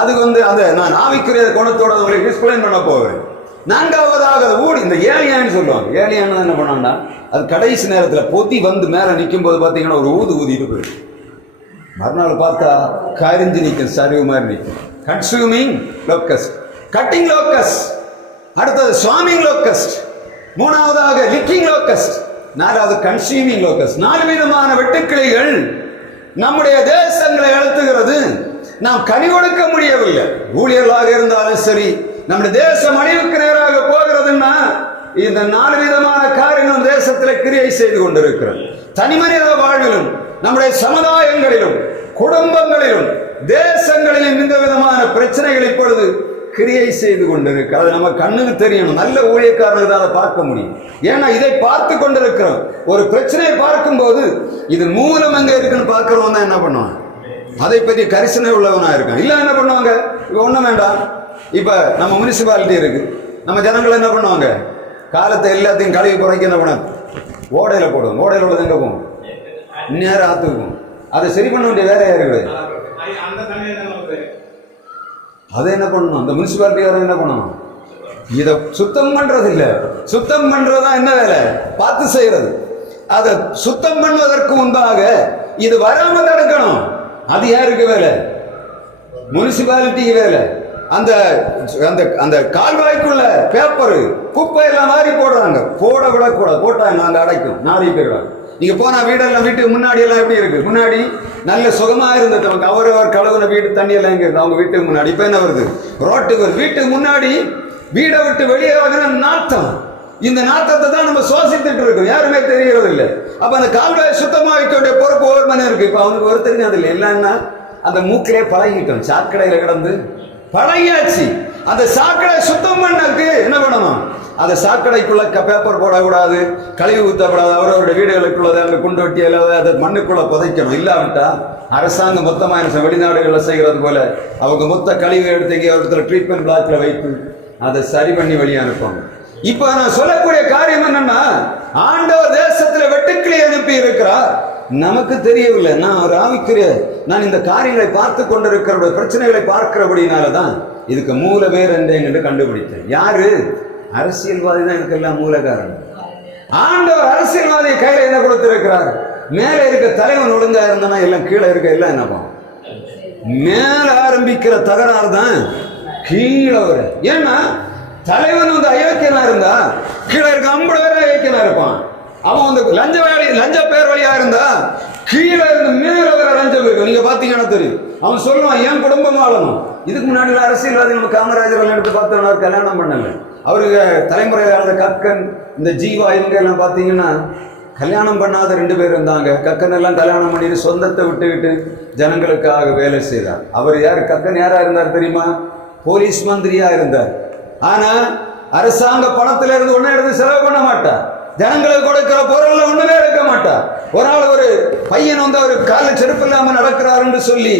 அதுக்கு அந்த நான் ஆவிக்குரிய குணத்தோட உங்களுக்கு எக்ஸ்பிளைன் பண்ண போவேன். நான்காவதாக அது ஊடி, இந்த ஏலியான்னு சொல்லுவாங்க. ஏலியான்னு என்ன பண்ணான்னா, அது கடைசி நேரத்தில் பொத்தி வந்து மேலே நிற்கும் போது பார்த்தீங்கன்னா ஒரு ஊதிட்டு போயிடும். மறுநாள் பார்த்தா கரிஞ்சு நிற்கும், சரிவு மாதிரி நிற்கும். Consuming locust, cutting locust. அடுத்தது ஸ்வாமிங் லோக்கஸ்ட். மூணாவதாக லிக்கிங் லோக்கஸ்ட். நாலாவது கன்சூமிங் லோக்கஸ்ட். 4 விதமான வெட்டுக்கிளிகள் நம்முடைய தேசங்களை அழுத்துகிறது. நாம் கனி கொடுக்க முடியவில்லை. ஊழியர்களாக இருந்தாலும் சரி, நம்முடைய தேசம் அழிவுக்கு நேராக போகிறதுன்னா இந்த 4 விதமான காரியங்களும் தேசத்தில் கிரியை செய்து கொண்டிருக்கிறது. தனி மனித வாழ்விலும், நம்முடைய சமுதாயங்களிலும், குடும்பங்களிலும், தேசங்களிலும் இந்த விதமான பிரச்சனைகள் இப்பொழுது கிரியை செய்து கொண்டிருக்கு. அது நம்ம கண்ணுக்கு தெரியணும். நல்ல ஊழியக்காரனுக்கு தான் அதை பார்க்க முடியும். ஏன்னா இதை பார்த்து கொண்டிருக்கிறோம். ஒரு பிரச்சனையை பார்க்கும்போது இது மூலம் எங்க இருக்குன்னு பார்க்கிறவன் தான் என்ன பண்ணுவான், அதை பற்றி கரிசனை உள்ளவனா இருக்கான். இல்லை என்ன பண்ணுவாங்க, இப்போ ஒன்றும் வேண்டாம், இப்போ நம்ம முனிசிபாலிட்டி இருக்கு, நம்ம ஜனங்கள் என்ன பண்ணுவாங்க, காலத்தை எல்லாத்தையும் கழுவி குறைக்க என்ன பண்ண ஓடையில் போடுவோம். ஓடையில் உள்ளது எங்கே போகும், நேரம் ஆற்றுக்கும். அதை சரி பண்ண வேண்டிய வேலையா இருக்குது. அதை என்ன பண்ணணும், அந்த முனிசிபாலிட்டியாரன் என்ன பண்ணணும், இதை சுத்தம் பண்றது இல்லை. சுத்தம் பண்றதுதான் என்ன வேலை, பார்த்து செய்யறது. அதை சுத்தம் பண்ணுவதற்கு முன்பாக இது வராம தடுக்கணும். அது யாருக்கு வேலை, முனிசிபாலிட்டிக்கு வேலை. அந்த அந்த அந்த கால்வாய்க்குள்ள பேப்பரு குப்பை எல்லாம் மாறி போடுறாங்க. போட விடக்கூடாது, போட்டாங்க நாங்கள் அடைக்கும், நாரி போயிடுவாங்க. நீங்க போனா வீடெல்லாம், வீட்டுக்கு முன்னாடி எல்லாம் எப்படி இருக்கு, முன்னாடி நல்ல சுகமா இருந்தது நமக்கு. அவரவர் கழுவுன வீட்டு தண்ணி எல்லாம் எங்க இருக்கு, அவங்க வீட்டுக்கு முன்னாடி. இப்ப என்ன வருது, ரோட்டுக்கு வருது. வீட்டுக்கு முன்னாடி வீடை விட்டு வெளியே வாங்கின நாத்தம். இந்த நாத்தத்தை தான் நம்ம சுவாசித்துட்டு இருக்கோம், யாருமே தெரியறது இல்லை. அப்ப அந்த கால்வாயை சுத்தமா வைக்க வேண்டிய பொறுப்பு ஒரு மணி இருக்கு. இப்ப அவனுக்கு ஒருத்தருக்கு அது இல்லை. இல்லைன்னா அந்த மூக்கிலே பழகிட்டோம், சாக்கடையில கிடந்து பழகியாச்சு. அந்த சாக்கடை சுத்தம் பண்ணக்கு என்ன பண்ணணும், அந்த சாக்கடைக்குள்ள பேப்பர் போடக்கூடாது, கழிவு ஊற்றக்கூடாது. அவரவருடைய வீடுகளுக்குள்ளதை அங்கே குண்டு வெட்டி அதை மண்ணுக்குள்ள புதைக்கணும். இல்லாவிட்டா அரசாங்கம் மொத்தமாக வெளிநாடுகளில் செய்கிறது போல அவங்க மொத்த கழிவு எடுத்து ஒருத்தர் ட்ரீட்மெண்ட் பிளாக்ல வைத்து அதை சரி பண்ணி வெளியே அனுப்பாங்க. இப்ப நான் சொல்லக்கூடிய காரியம் என்னன்னா, ஆண்டவர் தேசத்துல வெட்டுக்கிளி அனுப்பி இருக்கிறார். நமக்கு தெரியவில்லை. நான் ஒரு ஆவிக்குரிய, நான் இந்த காரியங்களை பார்த்து கொண்டிருக்கிற பிரச்சனைகளை பார்க்கிறபடினாலதான் இதுக்கு மூல வேர் என்று கண்டுபிடித்தேன். யாரு, அரசியல்வாதி தான் எனக்கு எல்லாம் மூல காரணம். ஆண்டவர் அரசியல்வாதியை கையில என்ன கொடுத்திருக்கிறார், மேல இருக்க தலைவன் ஒழுங்கா இருந்தானா எல்லாம் கீழே இருக்க எல்லாம் என்ன பண்ணும், மேல ஆரம்பிக்கிற தகராறு தான் கீழே வரும். ஏன்னா தலைவன் வந்து அயோக்கியனா இருந்தா கீழே இருக்க 50 பேர் அயோக்கியனா இருப்பான். அவன் வந்து லஞ்ச பேர் வழியா இருந்தா கீழே இருந்து மேல வர லஞ்சம் இருக்கு. நீங்க பாத்தீங்கன்னா தெரியும். அவன் சொல்லுவான் என் குடும்பம் வாழணும். இதுக்கு முன்னாடி அரசியல்வாதி நம்ம காமராஜர் எடுத்து பார்த்தோம்னா கல்யாணம் பண்ணல. அவருக்கு தலைமுறையில் ஆழ்ந்த கக்கன், இந்த ஜீவா, இவங்க எல்லாம் பாத்தீங்கன்னா கல்யாணம் பண்ணாத 2 பேர் இருந்தாங்க. கக்கன் எல்லாம் கல்யாணம் பண்ணிட்டு சொந்தத்தை விட்டுக்கிட்டு ஜனங்களுக்காக வேலை செய்தார். அவர் யாரு, கக்கன் யாரா இருந்தார் தெரியுமா, போலீஸ் மந்திரியா இருந்தார். ஆனா அரசாங்க பணத்தில இருந்து ஒன்னும் எடுத்து செலவு பண்ண மாட்டார். ஜனங்களுக்கு கொடுக்கிற பொருள் ஒண்ணுமே எடுக்க மாட்டார். ஒரு நாள் ஒரு பையன் வந்து அவர் காலில் செருப்பு இல்லாம நடக்கிறாருன்னு சொல்லி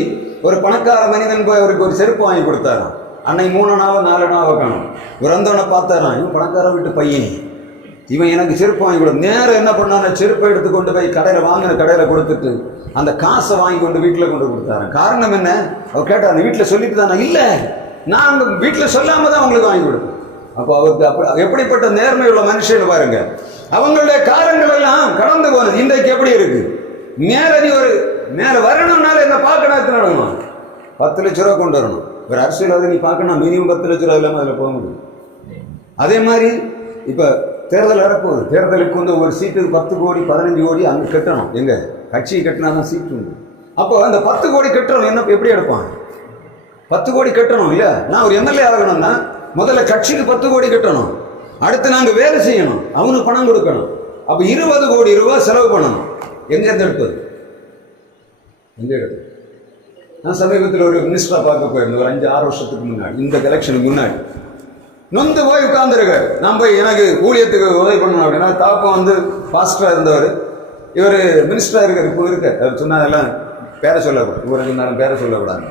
ஒரு பணக்கார மனிதன் போய் அவருக்கு ஒரு செருப்பு வாங்கி கொடுத்தாராம். அன்னை 3 நாவோ 4 நாவோ காணும். ஒரு வந்தவனை பார்த்தாராம், இவன் பணக்கார வீட்டு பையன், இவன் எனக்கு செருப்பு வாங்கி கொடு. நேரம் என்ன பண்ணான, செருப்பை எடுத்து கொண்டு போய் கடையில் வாங்கின கடையில் கொடுத்துட்டு அந்த காசை வாங்கி கொண்டு வீட்டில் கொண்டு கொடுத்தாரன். காரணம் என்ன, அவர் கேட்டார், வீட்டில் சொல்லிட்டு தானே, இல்லை நான் வீட்டில் சொல்லாம தான் அவங்களுக்கு வாங்கி கொடுப்பேன். அப்போ அவருக்கு எப்படிப்பட்ட நேர்மை உள்ள மனுஷன் பாருங்க. அவங்களுடைய காலங்கள் எல்லாம் கடந்து போனது. இன்றைக்கு எப்படி இருக்கு, மேலதி ஒரு மேல வரணும்னால என்ன பார்க்கணும், நடக்கணும், 10 லட்ச ரூபா கொண்டு வரணும். ஒரு அரசியல் நீ பார்க்கணும், மினிமம் 10 லட்ச ரூபா இல்லாமல் அதில் போக முடியும். அதே மாதிரி இப்போ தேர்தல் வரப்போகுது. தேர்தலுக்கு வந்து ஒரு சீட்டுக்கு 10 கோடி 15 கோடி அங்கே கட்டணும். எங்க கட்சி கட்டினா தான் சீட்டு உண்டு. அப்போ அந்த 10 கோடி கட்டணும். என்ன எப்படி எடுப்பான், 10 கோடி கட்டணும் இல்ல. நான் ஒரு எம்எல்ஏ ஆகணும்னா முதல்ல கட்சிக்கு 10 கோடி கட்டணும். அடுத்து நாங்க வேலை செய்யணும், அவனுக்கு பணம் கொடுக்கணும். அப்ப 20 கோடி ரூபாய் செலவு பண்ணணும். எங்க இருந்து எடுப்பது, எங்க எடுப்பது? நான் சமீபத்தில் ஒரு மினிஸ்டரா பார்க்க போயிருந்தேன், ஒரு 5-6 வருஷத்துக்கு முன்னாடி, இந்த எலெக்ஷனுக்கு முன்னாடி. நொந்து போய் உட்கார்ந்துருக்காரு. நான் போய் எனக்கு ஊழியத்துக்கு உதவி பண்ணணும் அப்படின்னா, தாப்பம் வந்து பாஸ்டரா இருந்தவர், இவர் மினிஸ்டரா இருக்கார். இப்போ இருக்கார். அவர் சொன்னதெல்லாம் பேரை சொல்லக்கூடாது, இவருக்கு இருந்தாலும் பேரை சொல்லக்கூடாது.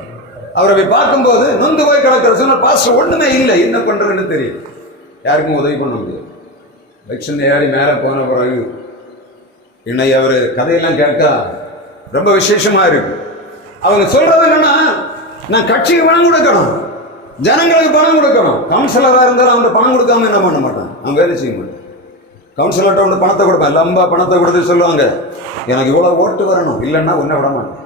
அவரை போய் பார்க்கும்போது நொந்து போய் கிடக்கிற சொன்ன பாஸ்டர் ஒண்ணுமே இல்லை, என்ன பண்றதுன்னு தெரியும், யாருக்கும் உதவி பண்ண முடியாது. எலெக்ஷன் ஏறி மேலே போன பிறகு என்னை அவர் கதையெல்லாம் கேட்க ரொம்ப விசேஷமா இருக்கு. அவங்க சொல்றது என்னன்னா, நான் கட்சிக்கு பணம் கொடுக்கணும், ஜனங்களுக்கு பணம் கொடுக்கணும். கவுன்சிலராக இருந்தாலும் அவங்க பணம் கொடுக்காம என்ன பண்ண மாட்டான், அவன் வேலை செய்ய மாட்டான். கவுன்சிலர்கிட்ட வந்து பணத்தை கொடுப்பேன், லம்பா பணத்தை கொடுத்து சொல்லுவாங்க, எனக்கு இவ்வளவு ஓட்டு வரணும், இல்லைன்னா ஒன்ன விட மாட்டேன்.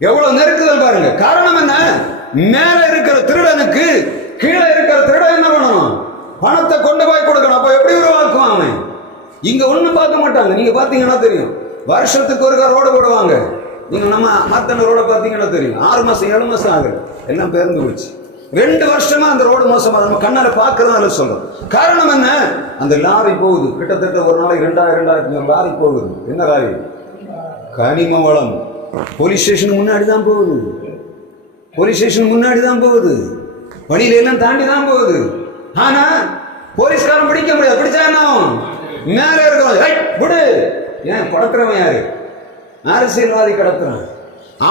எவ்வளவு நெருக்குதல் பாருங்க. காரணம் என்ன, மேல இருக்கிற திருடனுக்கு கீழே இருக்கிற திருடன் என்ன பண்ணணும், பணத்தை கொண்டு போய் கொடுக்கணும். அப்ப எப்படி உருவாக்குவான் அவன்? இங்க ஒண்ணும் பார்க்க மாட்டாங்க. நீங்க பாத்தீங்கன்னா தெரியும், வருஷத்துக்கு ஒரு ரோடு போடுவாங்க. நீங்க நம்ம மாத்தன ரோட பாத்தீங்கன்னா தெரியும், 6 மாசம் 7 மாசம் ஆகுது, எல்லாம் பேர்ந்து போச்சு. 2 வருஷமா அந்த ரோடு மோசமா நம்ம கண்ணால பாக்குறதுனால சொல்றோம். காரணம் என்ன, அந்த லாரி போகுது, கிட்டத்தட்ட ஒரு நாளைக்கு 2000 லாரி போகுது. என்ன லாரி, கனிம வளம். போலீஸ் ஸ்டேஷன் முன்னாடி தான் போகுது, போலீஸ் ஸ்டேஷன் முன்னாடி தான் போகுது. வழியில எல்லாம் தாண்டி தான் போகுது. ஆனா போலீஸ்காரன் பிடிக்க முடியாது. பிடிச்சா என்ன ஆகும்? மேல இருக்கிறோம் விடு. ஏன் கடத்துறவன் யாரு? அரசியல்வாதி கடத்துறான்.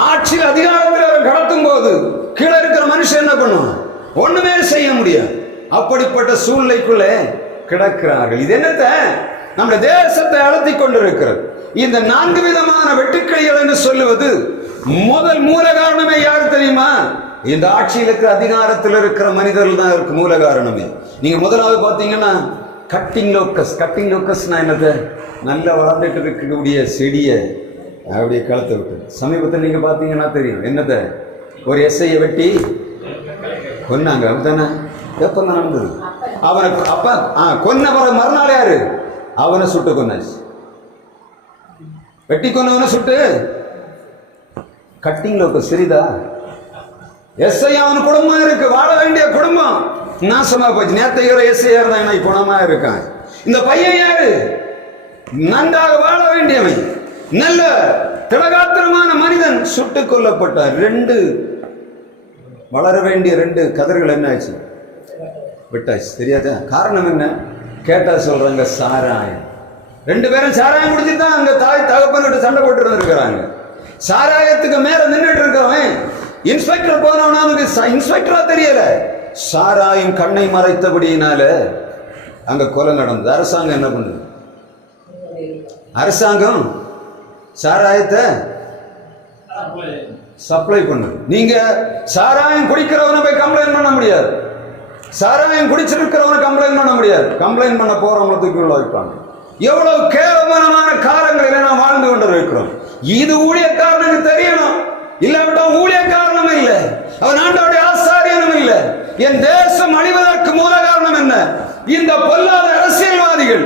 ஆட்சியில் அதிகாரத்தில் அவன் கடத்தும் போது கீழே இருக்கிற மனுஷன் என்ன பண்ணுவான்? ஒண்ணுமே செய்ய முடியாது. அப்படிப்பட்ட சூழ்நிலைக்குள்ளே கிடக்கிறார்கள். இது என்னத்தை நம்ம தேசத்தை அழுத்தி கொண்டிருக்கிறது. இந்த 4 விதமான வெட்டுக்கிளிகள் என்று சொல்லுவது முதல் மூல காரணமே யாரு தெரியுமா? இந்த ஆட்சியில் இருக்கிற அதிகாரத்தில் இருக்கிற மனிதர்கள் தான் இருக்கு மூல காரணமே. நீங்க முதலாவது பாத்தீங்கன்னா கட்டிங் லோக்கஸ். கட்டிங் லோக்கஸ்னா என்னது? நல்லா வளர்ந்துட்டு இருக்கக்கூடிய செடியை அப்படியே கழுத்தை விட்டு சமீபத்தில் நீங்க பாத்தீங்கன்னா தெரியும். என்னத? ஒரு எஸ்ஐயை வெட்டி கொன்னாங்க. அப்படித்தானே? எப்ப நடந்தது? அவனை அப்ப கொன்ன பிறகு மறுநாள் யாரு? அவனை சுட்டு கொன்னாச்சு. வெட்டி கொன்னவனை சுட்டு. கட்டிங் லோக்கஸ் சரிதா? எஸ்ஐ அவன் குடும்பம் இருக்கு, வாழ வேண்டிய குடும்பம் நாசமா போச்சு. நேற்று எஸ்ஐ இருந்தா குணமா இருக்கான். இந்த பையன் யாரு? நன்றாக வாழ வேண்டியவன், நல்ல திலகாத்திரமான மனிதன் சுட்டுக் கொல்லப்பட்டார். 2 வளர வேண்டிய 2 கதிர்கள் என்ன ஆச்சு? விட்டாச்சு. தெரியாதா? காரணம் என்ன கேட்டா சொல்றாங்க சாராயம். 2 பேரும் சாராயம் குடிச்சுட்டு தான் அங்க தாய் தகப்பன்கிட்ட சண்டை போட்டு இருந்திருக்கிறாங்க. சாராயத்துக்கு மேல நின்றுட்டு இருக்கிறவன் இன்ஸ்பெக்டர் போனவனா அவனுக்கு இன்ஸ்பெக்டரா தெரியல. சாராயம் கண்ணை மறைத்தபடியினால அங்க கொலை நடந்தது. அரசாங்கம் என்ன பண்ணுது? அரசாங்கம் சாராயத்தை சப்ளை பண்ணுது. நீங்க சாராயம் குடிக்கிறவனை போய் கம்ப்ளைண்ட் பண்ண முடியாது. சாராயம் குடிச்சிருக்கிறவனை கம்ப்ளைண்ட் பண்ண முடியாது. கம்ப்ளைண்ட் பண்ண போறவங்களை தூக்கி உள்ள வைப்பாங்க. எவ்வளவு கேவலமான காலங்களில் நாம் வாழ்ந்து கொண்டிருக்கிறோம். இது ஊழியக்காரனுக்கு தெரியணும். இல்லாவிட்டா ஊழியக்காரனும் இல்லை, அவன் ஆண்டவருடைய ஆசாரியனும் இல்லை. என் தேசம் அழிவதற்கு மூல காரணம் என்ன? இந்த பொல்லாத அரசியல்வாதிகள்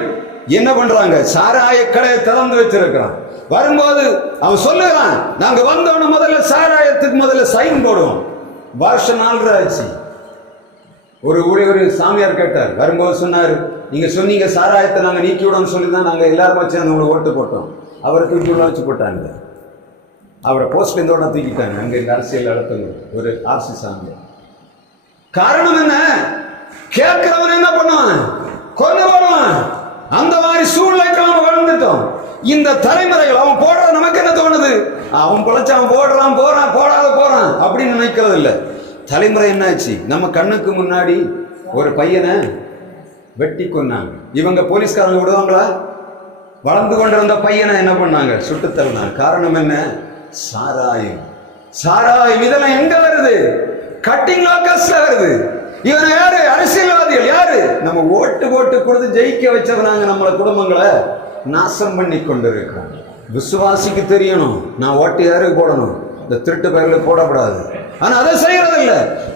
என்ன பண்றாங்க? சாராய கடையை திறந்து வச்சிருக்கிறான். வரும்போது அவன் சொல்லுகிறான், நாங்க வந்தவன முதல்ல சாராயத்துக்கு முதல்ல சைன் போடுவோம். வருஷம் 4 ஆச்சு. ஒரு சாமியார் கேட்டார். வரும்போது சொன்னார், நீங்க சொன்னீங்க சாராயத்தை நாங்க நீக்கி விடணும்னு சொல்லி தான் நாங்க எல்லாரும் வச்சு அந்த ஓட்டு போட்டோம். அவரை தூக்கி உள்ள வச்சு போட்டாங்க. அவரை போஸ்ட் இருந்தோட தூக்கிட்டாங்க. அங்க இந்த அரசியல் நடத்துங்க ஒரு ஆர்சி சாமியார். காரணம் என்ன? கேட்கிறவன் என்ன பண்ணுவான்? கொண்டு போடுவான். அந்த மாதிரி சூழ்நிலைக்கு அவன் வளர்ந்துட்டோம். இந்த தலைமுறைகள் அவன் போடுறது நமக்கு என்ன தோணுது? அவன் பொழைச்சு அவன் போடுறான், போறான், போடாத போறான் அப்படின்னு நினைக்கிறது இல்லை. தலைமுறை என்னாச்சு? நம்ம கண்ணுக்கு முன்னாடி ஒரு பையனை வெட்டி கொன்னாங்க. இவங்க போலீஸ்காரங்க விடுவாங்களா? வளர்ந்து கொண்டிருந்த பையனை என்ன பண்ணாங்க? சுட்டு தள்ளினாங்க. காரணம் என்ன? சாராயம். சாராயம் இதெல்லாம் எங்க வருது? கட்டிங் லோக்கஸ்ல வருது. இவனை யாரு? அரசியல்வாதிகள். யாரு? நம்ம ஓட்டு போட்டு கொடுத்து ஜெயிக்க வச்சவனாங்க. நம்மள குடும்பங்களை நாசம் பண்ணி கொண்டு இருக்கிறோம். விசுவாசிக்கு தெரியணும், நான் ஓட்டு யாருக்கு போடணும், இந்த திருட்டு பயிர்களுக்கு போடக்கூடாது. ஆனா அதை செய்யறது இல்ல.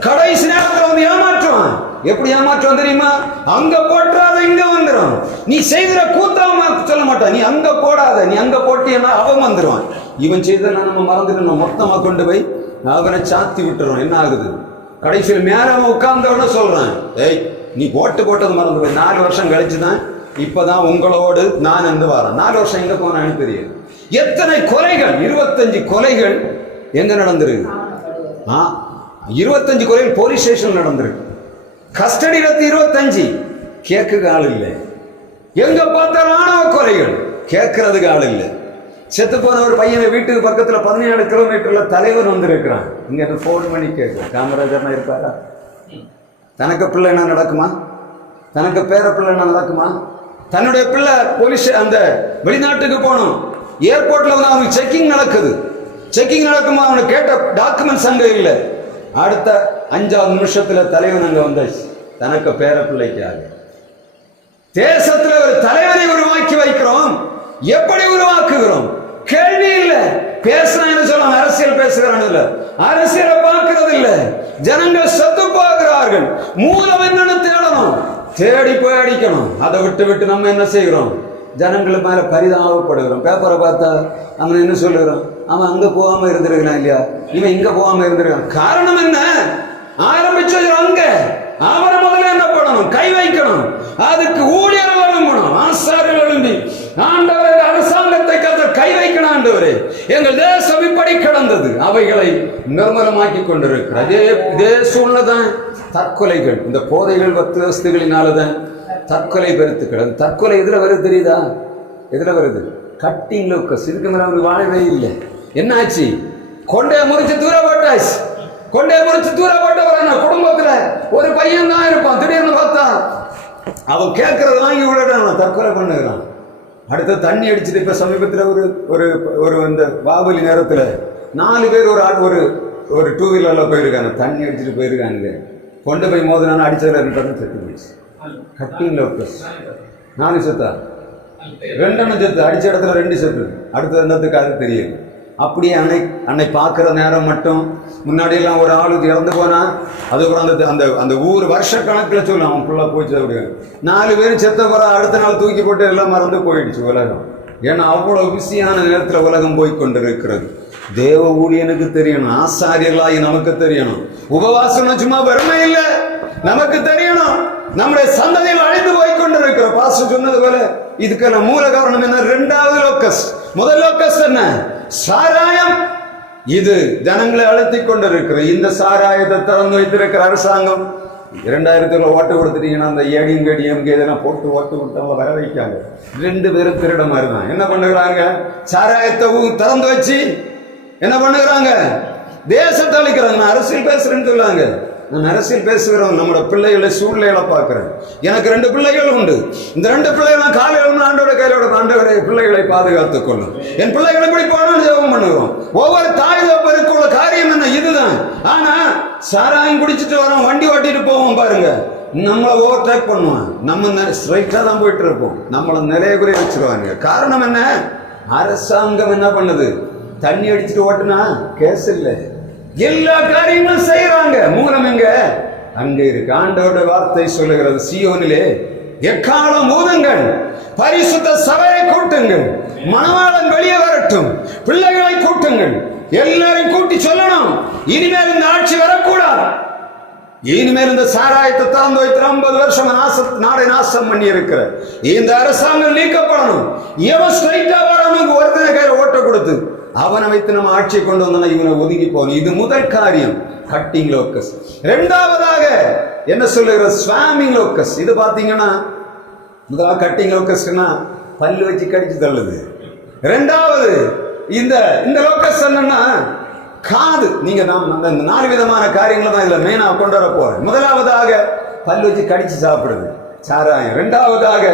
கடைசி நேரத்தில் வந்து ஏமாற்றுவான். எப்படி ஏமாற்றுவான் தெரியுமா? அங்க போட்டாத இங்க வந்துடும். நீ செய்கிற கூத்தாம சொல்ல மாட்டான், நீ அங்க போடாத, நீ அங்க போட்டியன்னா அவன் வந்துடுவான். இவன் செய்தெல்லாம் நம்ம மறந்துட்டு மொத்தமா கொண்டு போய் அவனை சாத்தி விட்டுறோம். என்ன ஆகுது? கடைசியில் மேல அவன் உட்கார்ந்தவன சொல்றான், ஏய் நீ ஓட்டு போட்டது மறந்து போய் 4 வருஷம் கழிச்சுதான் இப்பதான் உங்களோடு நான் வந்து வரேன். 4 வருஷம் எங்க போனான்னு தெரியாது. எத்தனை கொலைகள்? 25 கொலைகள் எங்க நடந்திருக்கு? 25 கொலைகள் போலீஸ் ஸ்டேஷன் நடந்திருக்கு. கஸ்டடி 25. கேட்க ஆள் இல்லை. எங்க பார்த்தாலும் ஆணவ கொலைகள், கேட்கறதுக்கு ஆள் இல்லை. செத்து போன ஒரு பையனை வீட்டுக்கு பக்கத்துல 17 கிலோமீட்டர்ல தலைவர் வந்திருக்கிறான். இங்க போன் பண்ணி கேட்க, காமராஜர்னா இருப்பாரா? தனக்கு பிள்ளை என்ன நடக்குமா? தனக்கு பேர பிள்ளை என்ன நடக்குமா? தன்னுடைய பிள்ளை போலீஸ் அந்த வெளிநாட்டுக்கு போகணும். ஏர்போர்ட்ல வந்து அவனுக்கு செக்கிங் நடக்குது. செக்கிங் நடக்குமா? அவனுக்கு கேட்ட டாக்குமெண்ட்ஸ் அங்க இல்லை. அடுத்த 5வது நிமிஷத்துல தலைவன் அங்க வந்தாச்சு. தனக்கு பேர பிள்ளைக்காக. தேசத்துல ஒரு தலைவனை உருவாக்கி வைக்கிறோம். எப்படி உருவாக்குகிறோம்? கேள்வி இல்லை. பேசுறான் என்ன சொல்ல? அரசியல் பேசுகிறான் இல்ல, அரசியலை பார்க்கறது இல்ல. ஜனங்கள் செத்து போகிறார்கள். மூலம் என்னன்னு தேடணும், தேடி போய் அடிக்கணும். அதை விட்டு நம்ம என்ன செய்கிறோம்? ஜனங்களுக்கு மேல பரிதாபப்படுகிறோம். பேப்பரை பார்த்தா அவன் என்ன சொல்லுகிறோம்? அவன் அங்க போகாம இருந்திருக்கிறான் இல்லையா, இவன் இங்க போகாம இருந்திருக்கான். காரணம் என்ன? ஆரம்பிச்சது அங்க. அவரை முதல்ல என்ன பண்ணணும்? கை வைக்கணும். அதுக்கு ஊழியர்கள் எழும்பணும், ஆசாரியர்கள் எழும்பி ஆண்டவர் அரசாங்கத்தை கை வைக்கணும். ஆண்டவரே. எங்கள் தேசம் இப்படி கிடந்தது, அவைகளை நிர்மலமாக்கி கொண்டிருக்கிற இதே சூழ்நிலைதான் தற்கொலைகள், இந்த போதைகள் வஸ்துகளினாலதான் தற்கொலை பெருத்து கிடந்து. தற்கொலை எதுல வருது தெரியுதா? எதுல வருது? Cutting locus. இதுக்கு மேல அவனுக்கு வாழவே இல்லை. என்னாச்சு? கொண்டே முறிச்சு தூர போட்டாச்சு. கொண்டே முறிச்சு தூர போட்டவரான குடும்பத்துல ஒரு பையன் தான் இருப்பான். திடீர்னு பார்த்தா அவன் கேட்கறது வாங்கி விடறான், தற்கொலை பண்ணுகிறான். அடுத்த தண்ணி அடிச்சுட்டு இப்ப சமீபத்தில் ஒரு இந்த பாபலி நேரத்துல 4 பேர் ஒரு ஒரு 2 வீலர்ல போயிருக்காங்க, தண்ணி அடிச்சுட்டு போயிருக்காங்க. கொண்டு போய் மோதினான்னு அடிச்சதுல 2 பேரும் செத்து போயிடுச்சு. Cutting locus. 4 செத்தா, 2 செத்து, அடிச்ச இடத்துல 2 செத்து. அடுத்தது என்னத்துக்கு அது தெரியுது. அப்படியே அன்னை பார்க்குற நேரம் மட்டும் முன்னாடியெல்லாம் ஒரு ஆளுக்கு இறந்து போனா அதுக்கப்புறம் அந்த அந்த ஊர் வருஷ கணக்கில் சொல்லும் அவன் ஃபுல்லாக போச்சு. அப்படி 4 பேர் செத்த போகிற அடுத்த நாள் தூக்கி போட்டு எல்லாம் மறந்து போயிடுச்சு உலகம். ஏன்னா அவ்வளோ பிஸியான நேரத்தில் உலகம் போய் கொண்டிருக்கிறது. தேவ ஊழியனுக்கு தெரியணும், ஆசாரியர்களாகி நமக்கு தெரியணும். உபவாசம் சும்மா வறுமை இல்லை, நமக்கு தெரியணும். நம்முடைய சந்ததியில் அழிந்து போய் கொண்டிருக்கிற பாஸ்டர் சொன்னது போல இதுக்கெல்லாம் மூல காரணம் என்ன? 2வது லோக்கஸ். முதல் லோக்கஸ் என்ன? சாராயம். இது ஜனங்களை அழுத்திக் கொண்டிருக்கிற இந்த சாராயத்தை திறந்து வைத்திருக்கிற அரசாங்கம் 2000 ஓட்டு கொடுத்துட்டீங்கன்னா அந்த ஏடிஎம் இதெல்லாம் போட்டு ஓட்டு கொடுத்தவங்க வர வைக்காங்க. 2 பேரும் திருட மாதிரி தான். என்ன பண்ணுகிறாங்க? சாராயத்தை திறந்து வச்சு என்ன பண்ணுகிறாங்க? தேசத்தை அழிக்கிறாங்க. நான் அரசியல் பேசுறேன்னு சொல்லாங்க. நான் அரசியல் பேசுகிறோம். நம்மளோட பிள்ளைகளை சூழ்நிலைகளை பார்க்கிறேன். எனக்கு 2 பிள்ளைகள் உண்டு. இந்த 2 பிள்ளைகள் காலையில் ஆண்டோட கையிலோட ஆண்டவரை பிள்ளைகளை பாதுகாத்துக் கொள்ளும். என் பிள்ளைகளை இப்படி போனாலும் ஜெபம் பண்ணுகிறோம். ஒவ்வொரு தாய் தகப்பனுக்கு உள்ள காரியம் என்ன? இதுதான். ஆனா சாராயம் குடிச்சிட்டு வரோம், வண்டி ஓட்டிட்டு போவோம் பாருங்க, நம்மளை ஓவர்டேக் பண்ணுவான். நம்ம ஸ்ட்ரைட்டா தான் போயிட்டு இருப்போம். நம்மளை நிலைய குறைய வச்சிருவாங்க. காரணம் என்ன? அரசாங்கம் என்ன பண்ணுது? தண்ணி அடிச்சுட்டு ஓட்டுனா கேஸ் இல்லை, எல்லா காரியங்களும் செய்யறாங்க. மூலம் எங்க? அங்க இருக்கு. ஆண்டவருடைய வார்த்தை சொல்லுகிறது, சீயோனிலே எக்காலம் ஊதுங்கள், பரிசுத்த சபையை கூட்டுங்கள், மணவாளன் வெளியே வரட்டும், பிள்ளைகளை கூட்டுங்கள், எல்லாரையும் கூட்டி சொல்லணும், இனிமேல் இந்த ஆட்சி வரக்கூடாது. இனிமேல் இந்த சாராயத்தை திறந்து வைத்து 50 வருஷம் நாடை நாசம் பண்ணி இருக்கிற இந்த அரசாங்கம் நீக்கப்படணும். எவன் ஸ்ட்ரைட்டா வரணும், ஒருத்தனை கையில ஓட்ட கொடுத்து அவனை வைத்து நம்ம ஆட்சியை கொண்டு வந்தோம்னா இவனை ஒதுங்கி போகணும். இது முதல் காரியம், கட்டிங் லோக்கஸ். 2வதாக என்ன சொல்லுகிற? Swarming locus. இது பாத்தீங்கன்னா முதலாவது கட்டிங் லோக்கஸ்னா பல்லு வச்சு கடிச்சு தள்ளுது. 2வது இந்த லோக்கஸ் என்னன்னா காது. நீங்க அந்த 4 விதமான காரியங்களை தான் இதுல மெயினா கொண்டு வர போறேன். முதலாவதாக பல்லு வச்சு கடிச்சு சாப்பிடுது, சாராயம். 2வதாக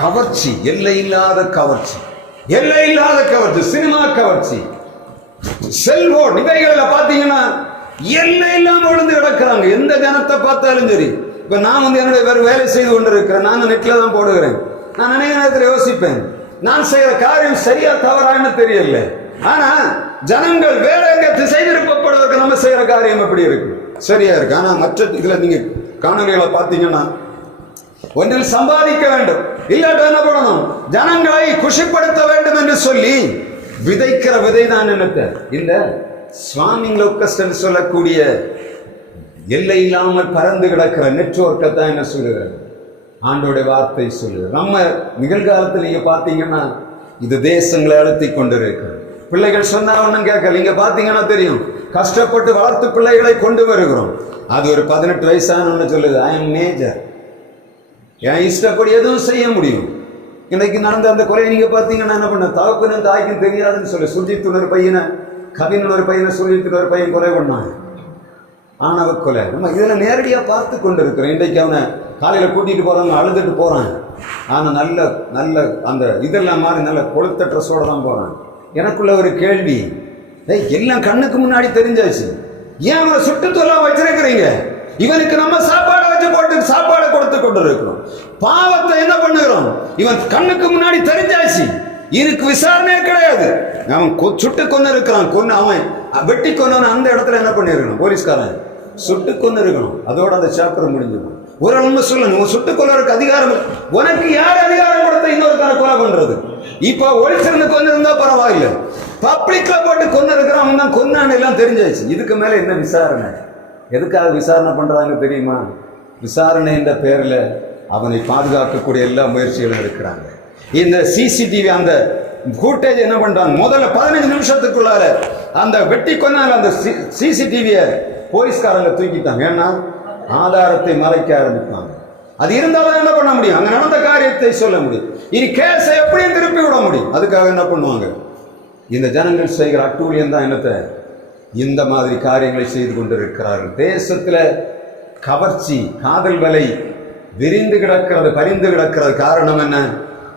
கவர்ச்சி, எல்லை இல்லாத கவர்ச்சி, எல்லை இல்லாத கவர்ச்சி, சினிமா கவர்ச்சி, செல்போன். இவைகளை பாத்தீங்கன்னா எல்லை இல்லாம விழுந்து கிடக்கிறாங்க. எந்த ஜனத்தை பார்த்தாலும் சரி. இப்ப நான் என்னுடைய வேலை செய்து கொண்டிருக்கிறேன். நான் நெட்ல தான் போடுகிறேன். நான் அநேக நேரத்தில் யோசிப்பேன், நான் செய்யற காரியம் சரியா தவறான்னு தெரியல. ஆனா ஜனங்கள் வேற எங்க திசை திருப்பப்படுவதற்கு நம்ம செய்யற காரியம் எப்படி இருக்கு? சரியா இருக்கு. ஆனா மற்ற இதுல நீங்க காணொலிகளை பாத்தீங்கன்னா ஒன்றில் சம்பாதிக்க வேண்டும், இல்லாட்ட என்ன பண்ணணும்? ஜனங்களை குஷிப்படுத்த வேண்டும் என்று சொல்லி விதைக்கிற விதை தான் என்னத்த இந்த ஸ்வாமிங் லோக்கஸ் என்று சொல்லக்கூடிய எல்லை இல்லாமல் பறந்து கிடக்கிற நெட்வொர்க்கை தான் என்ன சொல்லுகிறது? ஆண்டோடைய வார்த்தை சொல்லுது. நம்ம நிகழ்காலத்தில் நீங்க பாத்தீங்கன்னா இது தேசங்களை அழுத்தி கொண்டிருக்கிறது. பிள்ளைகள் சொன்னா ஒன்னும் கேட்கல. நீங்க பாத்தீங்கன்னா தெரியும், கஷ்டப்பட்டு வளர்த்து பிள்ளைகளை கொண்டு வருகிறோம். அது ஒரு 18 வயசான சொல்லுது, ஐ எம் மேஜர், என் இஷ்டப்படி எதுவும் செய்ய முடியும். இன்னைக்கு நடந்த அந்த கொலையை நீங்க பாத்தீங்கன்னா என்ன பண்ண? தகப்பனும் தாய்க்கும் தெரியாதுன்னு சொல்லி சுர்ஜித் ஒரு பையனை, கவின் ஒரு பையனை, சுர்ஜித் ஒரு பையன் கொலை பண்ணாங்க. ஆணவ கொலை. நம்ம இதுல நேரடியா பார்த்து கொண்டு இருக்கிறோம். இன்றைக்கு அவனை காலையில கூட்டிட்டு போறவங்க அழுதுட்டு போறான். ஆனா நல்ல நல்ல அந்த இதெல்லாம் மாதிரி நல்ல கொளுத்த ட்ரெஸ்ஸோட தான் போறான். எனக்குள்ள ஒரு கேள்வி, எல்லாம் கண்ணுக்கு முன்னாடி தெரிஞ்சாச்சு, ஏன் அவனை சுட்டுத்தொல்லாம் வச்சிருக்கிறீங்க? இவனுக்கு நம்ம சாப்பாடை வச்சு போட்டு சாப்பாடை கொடுத்து கொண்டு இருக்கிறோம். பாவத்தை என்ன பண்ணுகிறோம்? இவன் கண்ணுக்கு முன்னாடி தெரிஞ்சாச்சு, இதுக்கு விசாரணையே கிடையாது. அவன் சுட்டு கொண்டு இருக்கிறான். அவன் வெட்டி கொண்டு அந்த இடத்துல என்ன பண்ணிருக்கணும்? போலீஸ்காரன் சுட்டு கொண்டு இருக்கணும். அதோட அந்த சாப்டர் முடிஞ்சிடும். ஒரு நம்ம சொல்லணும், சுட்டு கொள்வதற்கு அதிகாரம் உனக்கு யார் அதிகாரம் கொடுத்த இன்னொருக்கான கொலை பண்றது? இப்ப ஒளிச்சிருந்து கொண்டு இருந்தா பரவாயில்ல, பப்ளிக்ல போட்டு கொண்டு இருக்கிறான். அவன் தான் கொன்னான்னு எல்லாம் தெரிஞ்சாச்சு. இதுக்கு மேல என்ன விசாரணை? எதுக்காக விசாரணை பண்றாங்க தெரியுமா? விசாரணை என்ற பெயரில் அவனை பாதுகாக்கக்கூடிய எல்லா முயற்சிகளும் இருக்கிறாங்க. இந்த சிசிடிவி அந்த ஃபுட்டேஜ் என்ன பண்றாங்க, முதல்ல 15 நிமிஷத்துக்குள்ளார அந்த வெட்டி கொண்டாங்க அந்த சிசிடிவியை போலீஸ்காரங்க தூக்கிட்டாங்க. ஏன்னா ஆதாரத்தை மறைக்க ஆரம்பித்தாங்க. அது இருந்தாலும் என்ன பண்ண முடியும், அங்க நடந்த காரியத்தை சொல்ல முடியும். இனி கேஸை எப்படியும் திருப்பி விட முடியும். அதுக்காக என்ன பண்ணுவாங்க, இந்த ஜனங்கள் செய்கிற அட்டூழியம் தான் என்னத்தை இந்த மாதிரி காரியங்களை செய்து கொண்டிருக்கிறார்கள். தேசத்துல கவர்ச்சி, காதல் வலை விரிந்து கிடக்கிறது, பரிந்து கிடக்கிறது. காரணம் என்ன,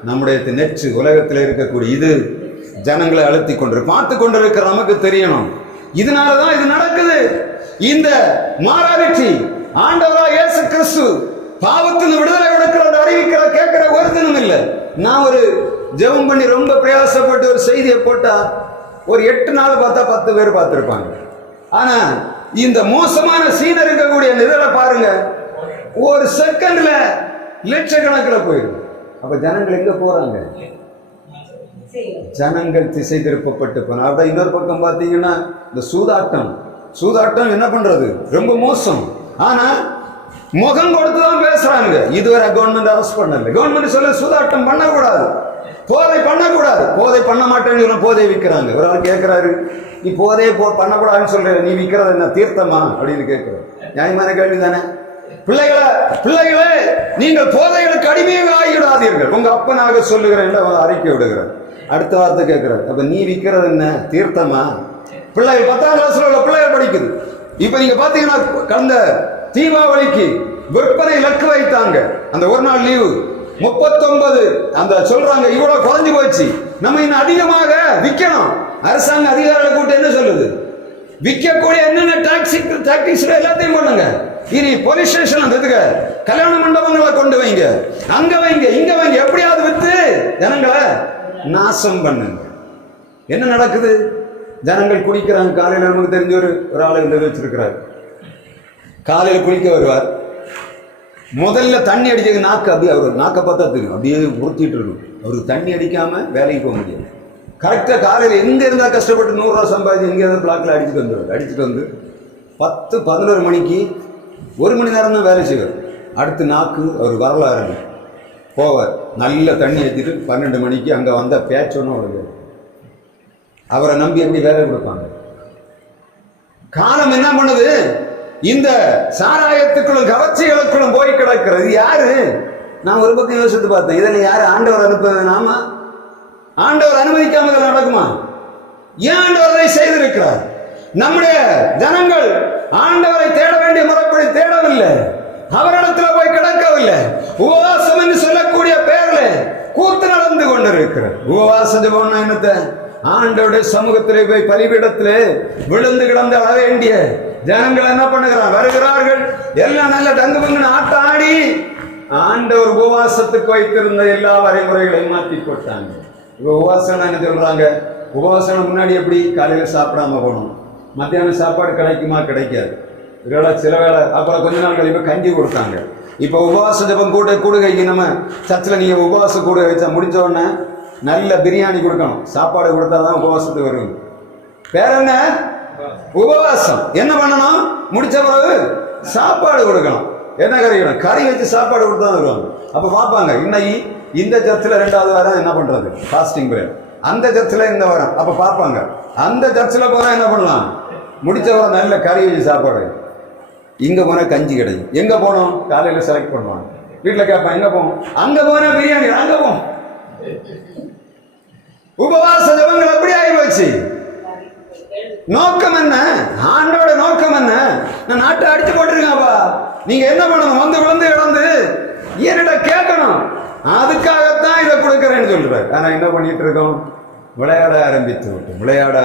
நம்முடைய நெற்று உலகத்தில் இருக்கக்கூடிய இது ஜனங்களை அழுத்தி கொண்டு பார்த்து கொண்டிருக்கிற நமக்கு தெரியணும். இதனாலதான் இது நடக்குது. இந்த மாறாவிற்றி ஆண்டவராக இயேசு கிறிஸ்து பாவத்தில் விடுதலை கொடுக்கிறது அறிவிக்கிற கேட்கிற ஒரு தினம் இல்லை. நான் ஒரு ஜெபம் பண்ணி ரொம்ப பிரயாசப்பட்டு ஒரு செய்தியை போட்டா ஒரு 8 நாள் பார்த்தா 10 பேர் பார்த்திருப்பாங்க. ஆனா இந்த மோசமான சீனர் இருக்கக்கூடிய இதில பாருங்க, ஒரு செகண்ட்ல லட்சக்கணக்கில் போயிடும். அப்ப ஜனங்கள் எங்க போறாங்க, ஜனங்கள் திசை திருப்பப்பட்டு போன. அதான் இன்னொரு பக்கம் பார்த்தீங்கன்னா இந்த சூதாட்டம் என்ன பண்றது ரொம்ப மோசம். ஆனா முகம் கொடுத்துதான் பேசுறாங்க. இதுவரை கவர்மெண்ட் அரெஸ்ட் பண்ணல. கவர்மெண்ட் சொல்ல சூதாட்டம் பண்ணக்கூடாது, போதை பண்ணக்கூடாது. போதை பண்ண மாட்டேன்னு போதை விற்கிறாங்க. ஒரு ஆள் கேட்கிறாரு, நீ போதையே பண்ணக்கூடாதுன்னு சொல்ற, நீ விற்கிறது என்ன தீர்த்தமா அப்படின்னு கேட்கிற. நியாயமான கேள்வி தானே. பிள்ளைகளே நீங்கள் போதைகளுக்கு அடிமையாக ஆகிவிடாதீர்கள், உங்க அப்பனாக சொல்லுகிறேன் அறிக்கை விடுகிறேன். அடுத்த வார்த்தை கேட்கிறார், அப்ப நீ விற்கிறது என்ன தீர்த்தமா? பிள்ளைகள் 10ஆம் கிளாஸ்ல உள்ள பிள்ளைகள் படிக்குது. இப்ப நீங்க பாத்தீங்கன்னா கடந்த தீபாவளிக்கு விற்பனை இலக்கு வைத்தாங்க. அந்த ஒரு நாள் லீவு 39 அந்த சொல்றாங்க, இவ்வளவு குறைஞ்சு போச்சு, நம்ம இன்னும் அதிகமாக விற்கணும். அரசாங்க அதிகாரிகளை கூட்டு என்ன சொல்லுது, விற்கக்கூடிய என்னென்ன டாக்டிக்ஸ் எல்லாத்தையும் பண்ணுங்க. இனி போலீஸ் ஸ்டேஷன் வந்துங்க, கல்யாண மண்டபங்களை கொண்டு வைங்க, அங்க வைங்க, இங்க வைங்க, எப்படியாவது வித்து ஜனங்களை நாசம் பண்ணுங்க. என்ன நடக்குது, ஜனங்கள் குடிக்கிறாங்க. காலையில் நமக்கு தெரிஞ்ச ஒரு ஆளை வச்சிருக்கிறார். காலையில் குளிக்க வருவார், முதல்ல தண்ணி அடிச்சது நாக்கு, அப்படியே அவர் நாக்கை பார்த்தா தெரியும், அப்படியே உறுத்திட்டு இருக்கும். அவருக்கு தண்ணி அடிக்காம வேலைக்கு போக முடியாது. கரெக்டாக காலையில் எங்க இருந்தா கஷ்டப்பட்டு 100 ரூபா சம்பாதிச்சு எங்கே இருந்தால் பிளாக்ல அடிச்சுட்டு வந்து 10-11 மணிக்கு 1 மணி நேரம் தான் வேலை செய்வார். அடுத்து நாக்கு அவர் வரலாறு போவார், நல்ல தண்ணி ஏற்றிட்டு 12 மணிக்கு அங்கே வந்த பேச்சொன்னு அவருக்கு. அவரை நம்பி எப்படி வேலை கொடுப்பாங்க? காலம் என்ன பண்ணுது, இந்த சாராயத்துக்குள்ளும் கவர்ச்சிகளுக்குள்ளும் போய் கிடக்கிறது. யாரு, நான் ஒரு பக்கம் யோசித்து பார்த்தேன், இதில் யாரு ஆண்டவர் அனுப்புறது? நாம ஆண்டவர் அனுமதிக்காம இதில் நடக்குமா? ஏன் ஆண்டவர் அதை செய்திருக்கிறார்? நம்முடைய ஜனங்கள் ஆண்டவரை தேட வேண்டிய முறைப்படி தேடவில்லை, அவரிடத்துல போய் கிடக்கவில்லை. உபவாசம் என்று சொல்லக்கூடிய பேர்ல கூத்து நடந்து கொண்டிருக்கிறார். உபவாச ஜெபம்னா என்னத்தை, ஆண்டவருடைய சமூகத்திலே போய் பலிபீடத்திலே விழுந்து கிடந்து அழ வேண்டிய ஜனங்கள் என்ன பண்ணுகிறார், வருகிறார்கள். எல்லாம் நல்ல டங்கு பங்குன்னு ஆட்டம் ஆடி ஆண்டவர் உபவாசத்துக்கு வைத்திருந்த எல்லா வரைமுறைகளையும் மாற்றி போட்டாங்க. இப்போ உபவாசம் என்ன சொல்றாங்க, உபவாசம் முன்னாடி எப்படி காலையில சாப்பிடாம போகணும், மத்தியானம் சாப்பாடு கிடைக்குமா கிடைக்காது, சில வேளை அப்புறம் கொஞ்ச நாள் கழிவு கஞ்சி கொடுத்தாங்க. இப்போ உபவாச ஜபம் கூடுகைக்கு நம்ம சர்ச்சில் நீங்கள் உபவாச கூட வச்சா முடிச்ச உடனே நல்ல பிரியாணி கொடுக்கணும், சாப்பாடு கொடுத்தா தான் உபவாசத்துக்கு வரும். வேற என்ன உபவாசம் என்ன பண்ணணும், முடிச்ச பிறகு சாப்பாடு கொடுக்கணும். என்ன கறி வச்சு சாப்பாடு கொடுத்தா தான் வருவாங்க. அப்போ பார்ப்பாங்க, இன்னைக்கு இந்த சர்ச்சில் 2வது வாரம் என்ன பண்றது ஃபாஸ்டிங் பிரேயர், அந்த சர்ச்சில் இந்த வாரம். அப்போ பார்ப்பாங்க, அந்த சர்ச்சில் போனா என்ன பண்ணலாம், முடிச்ச வாரம் நல்ல கறி வச்சு சாப்பாடு, இங்க போனா கஞ்சி கிடைக்கும். எங்க போனோம், காலையில செலக்ட் பண்ணுவாங்க, வீட்டில் கேட்பான் எங்க போவோம், அங்க போனா பிரியாணி, அங்க போவோம். உபவாச ஜபங்கள் அப்படி ஆயிடுச்சு. நோக்கம் என்ன, ஆண்டோட நோக்கம் என்ன, நான் நாட்டை அடிச்சு போட்டிருக்காப்பா, நீங்க என்ன பண்ணணும், வந்து விழுந்து கிடந்து என்னிட கேட்கணும், அதுக்காகத்தான் இதை கொடுக்கறேன்னு சொல்றாரு. ஆனா என்ன பண்ணிட்டு இருக்கோம், விளையாட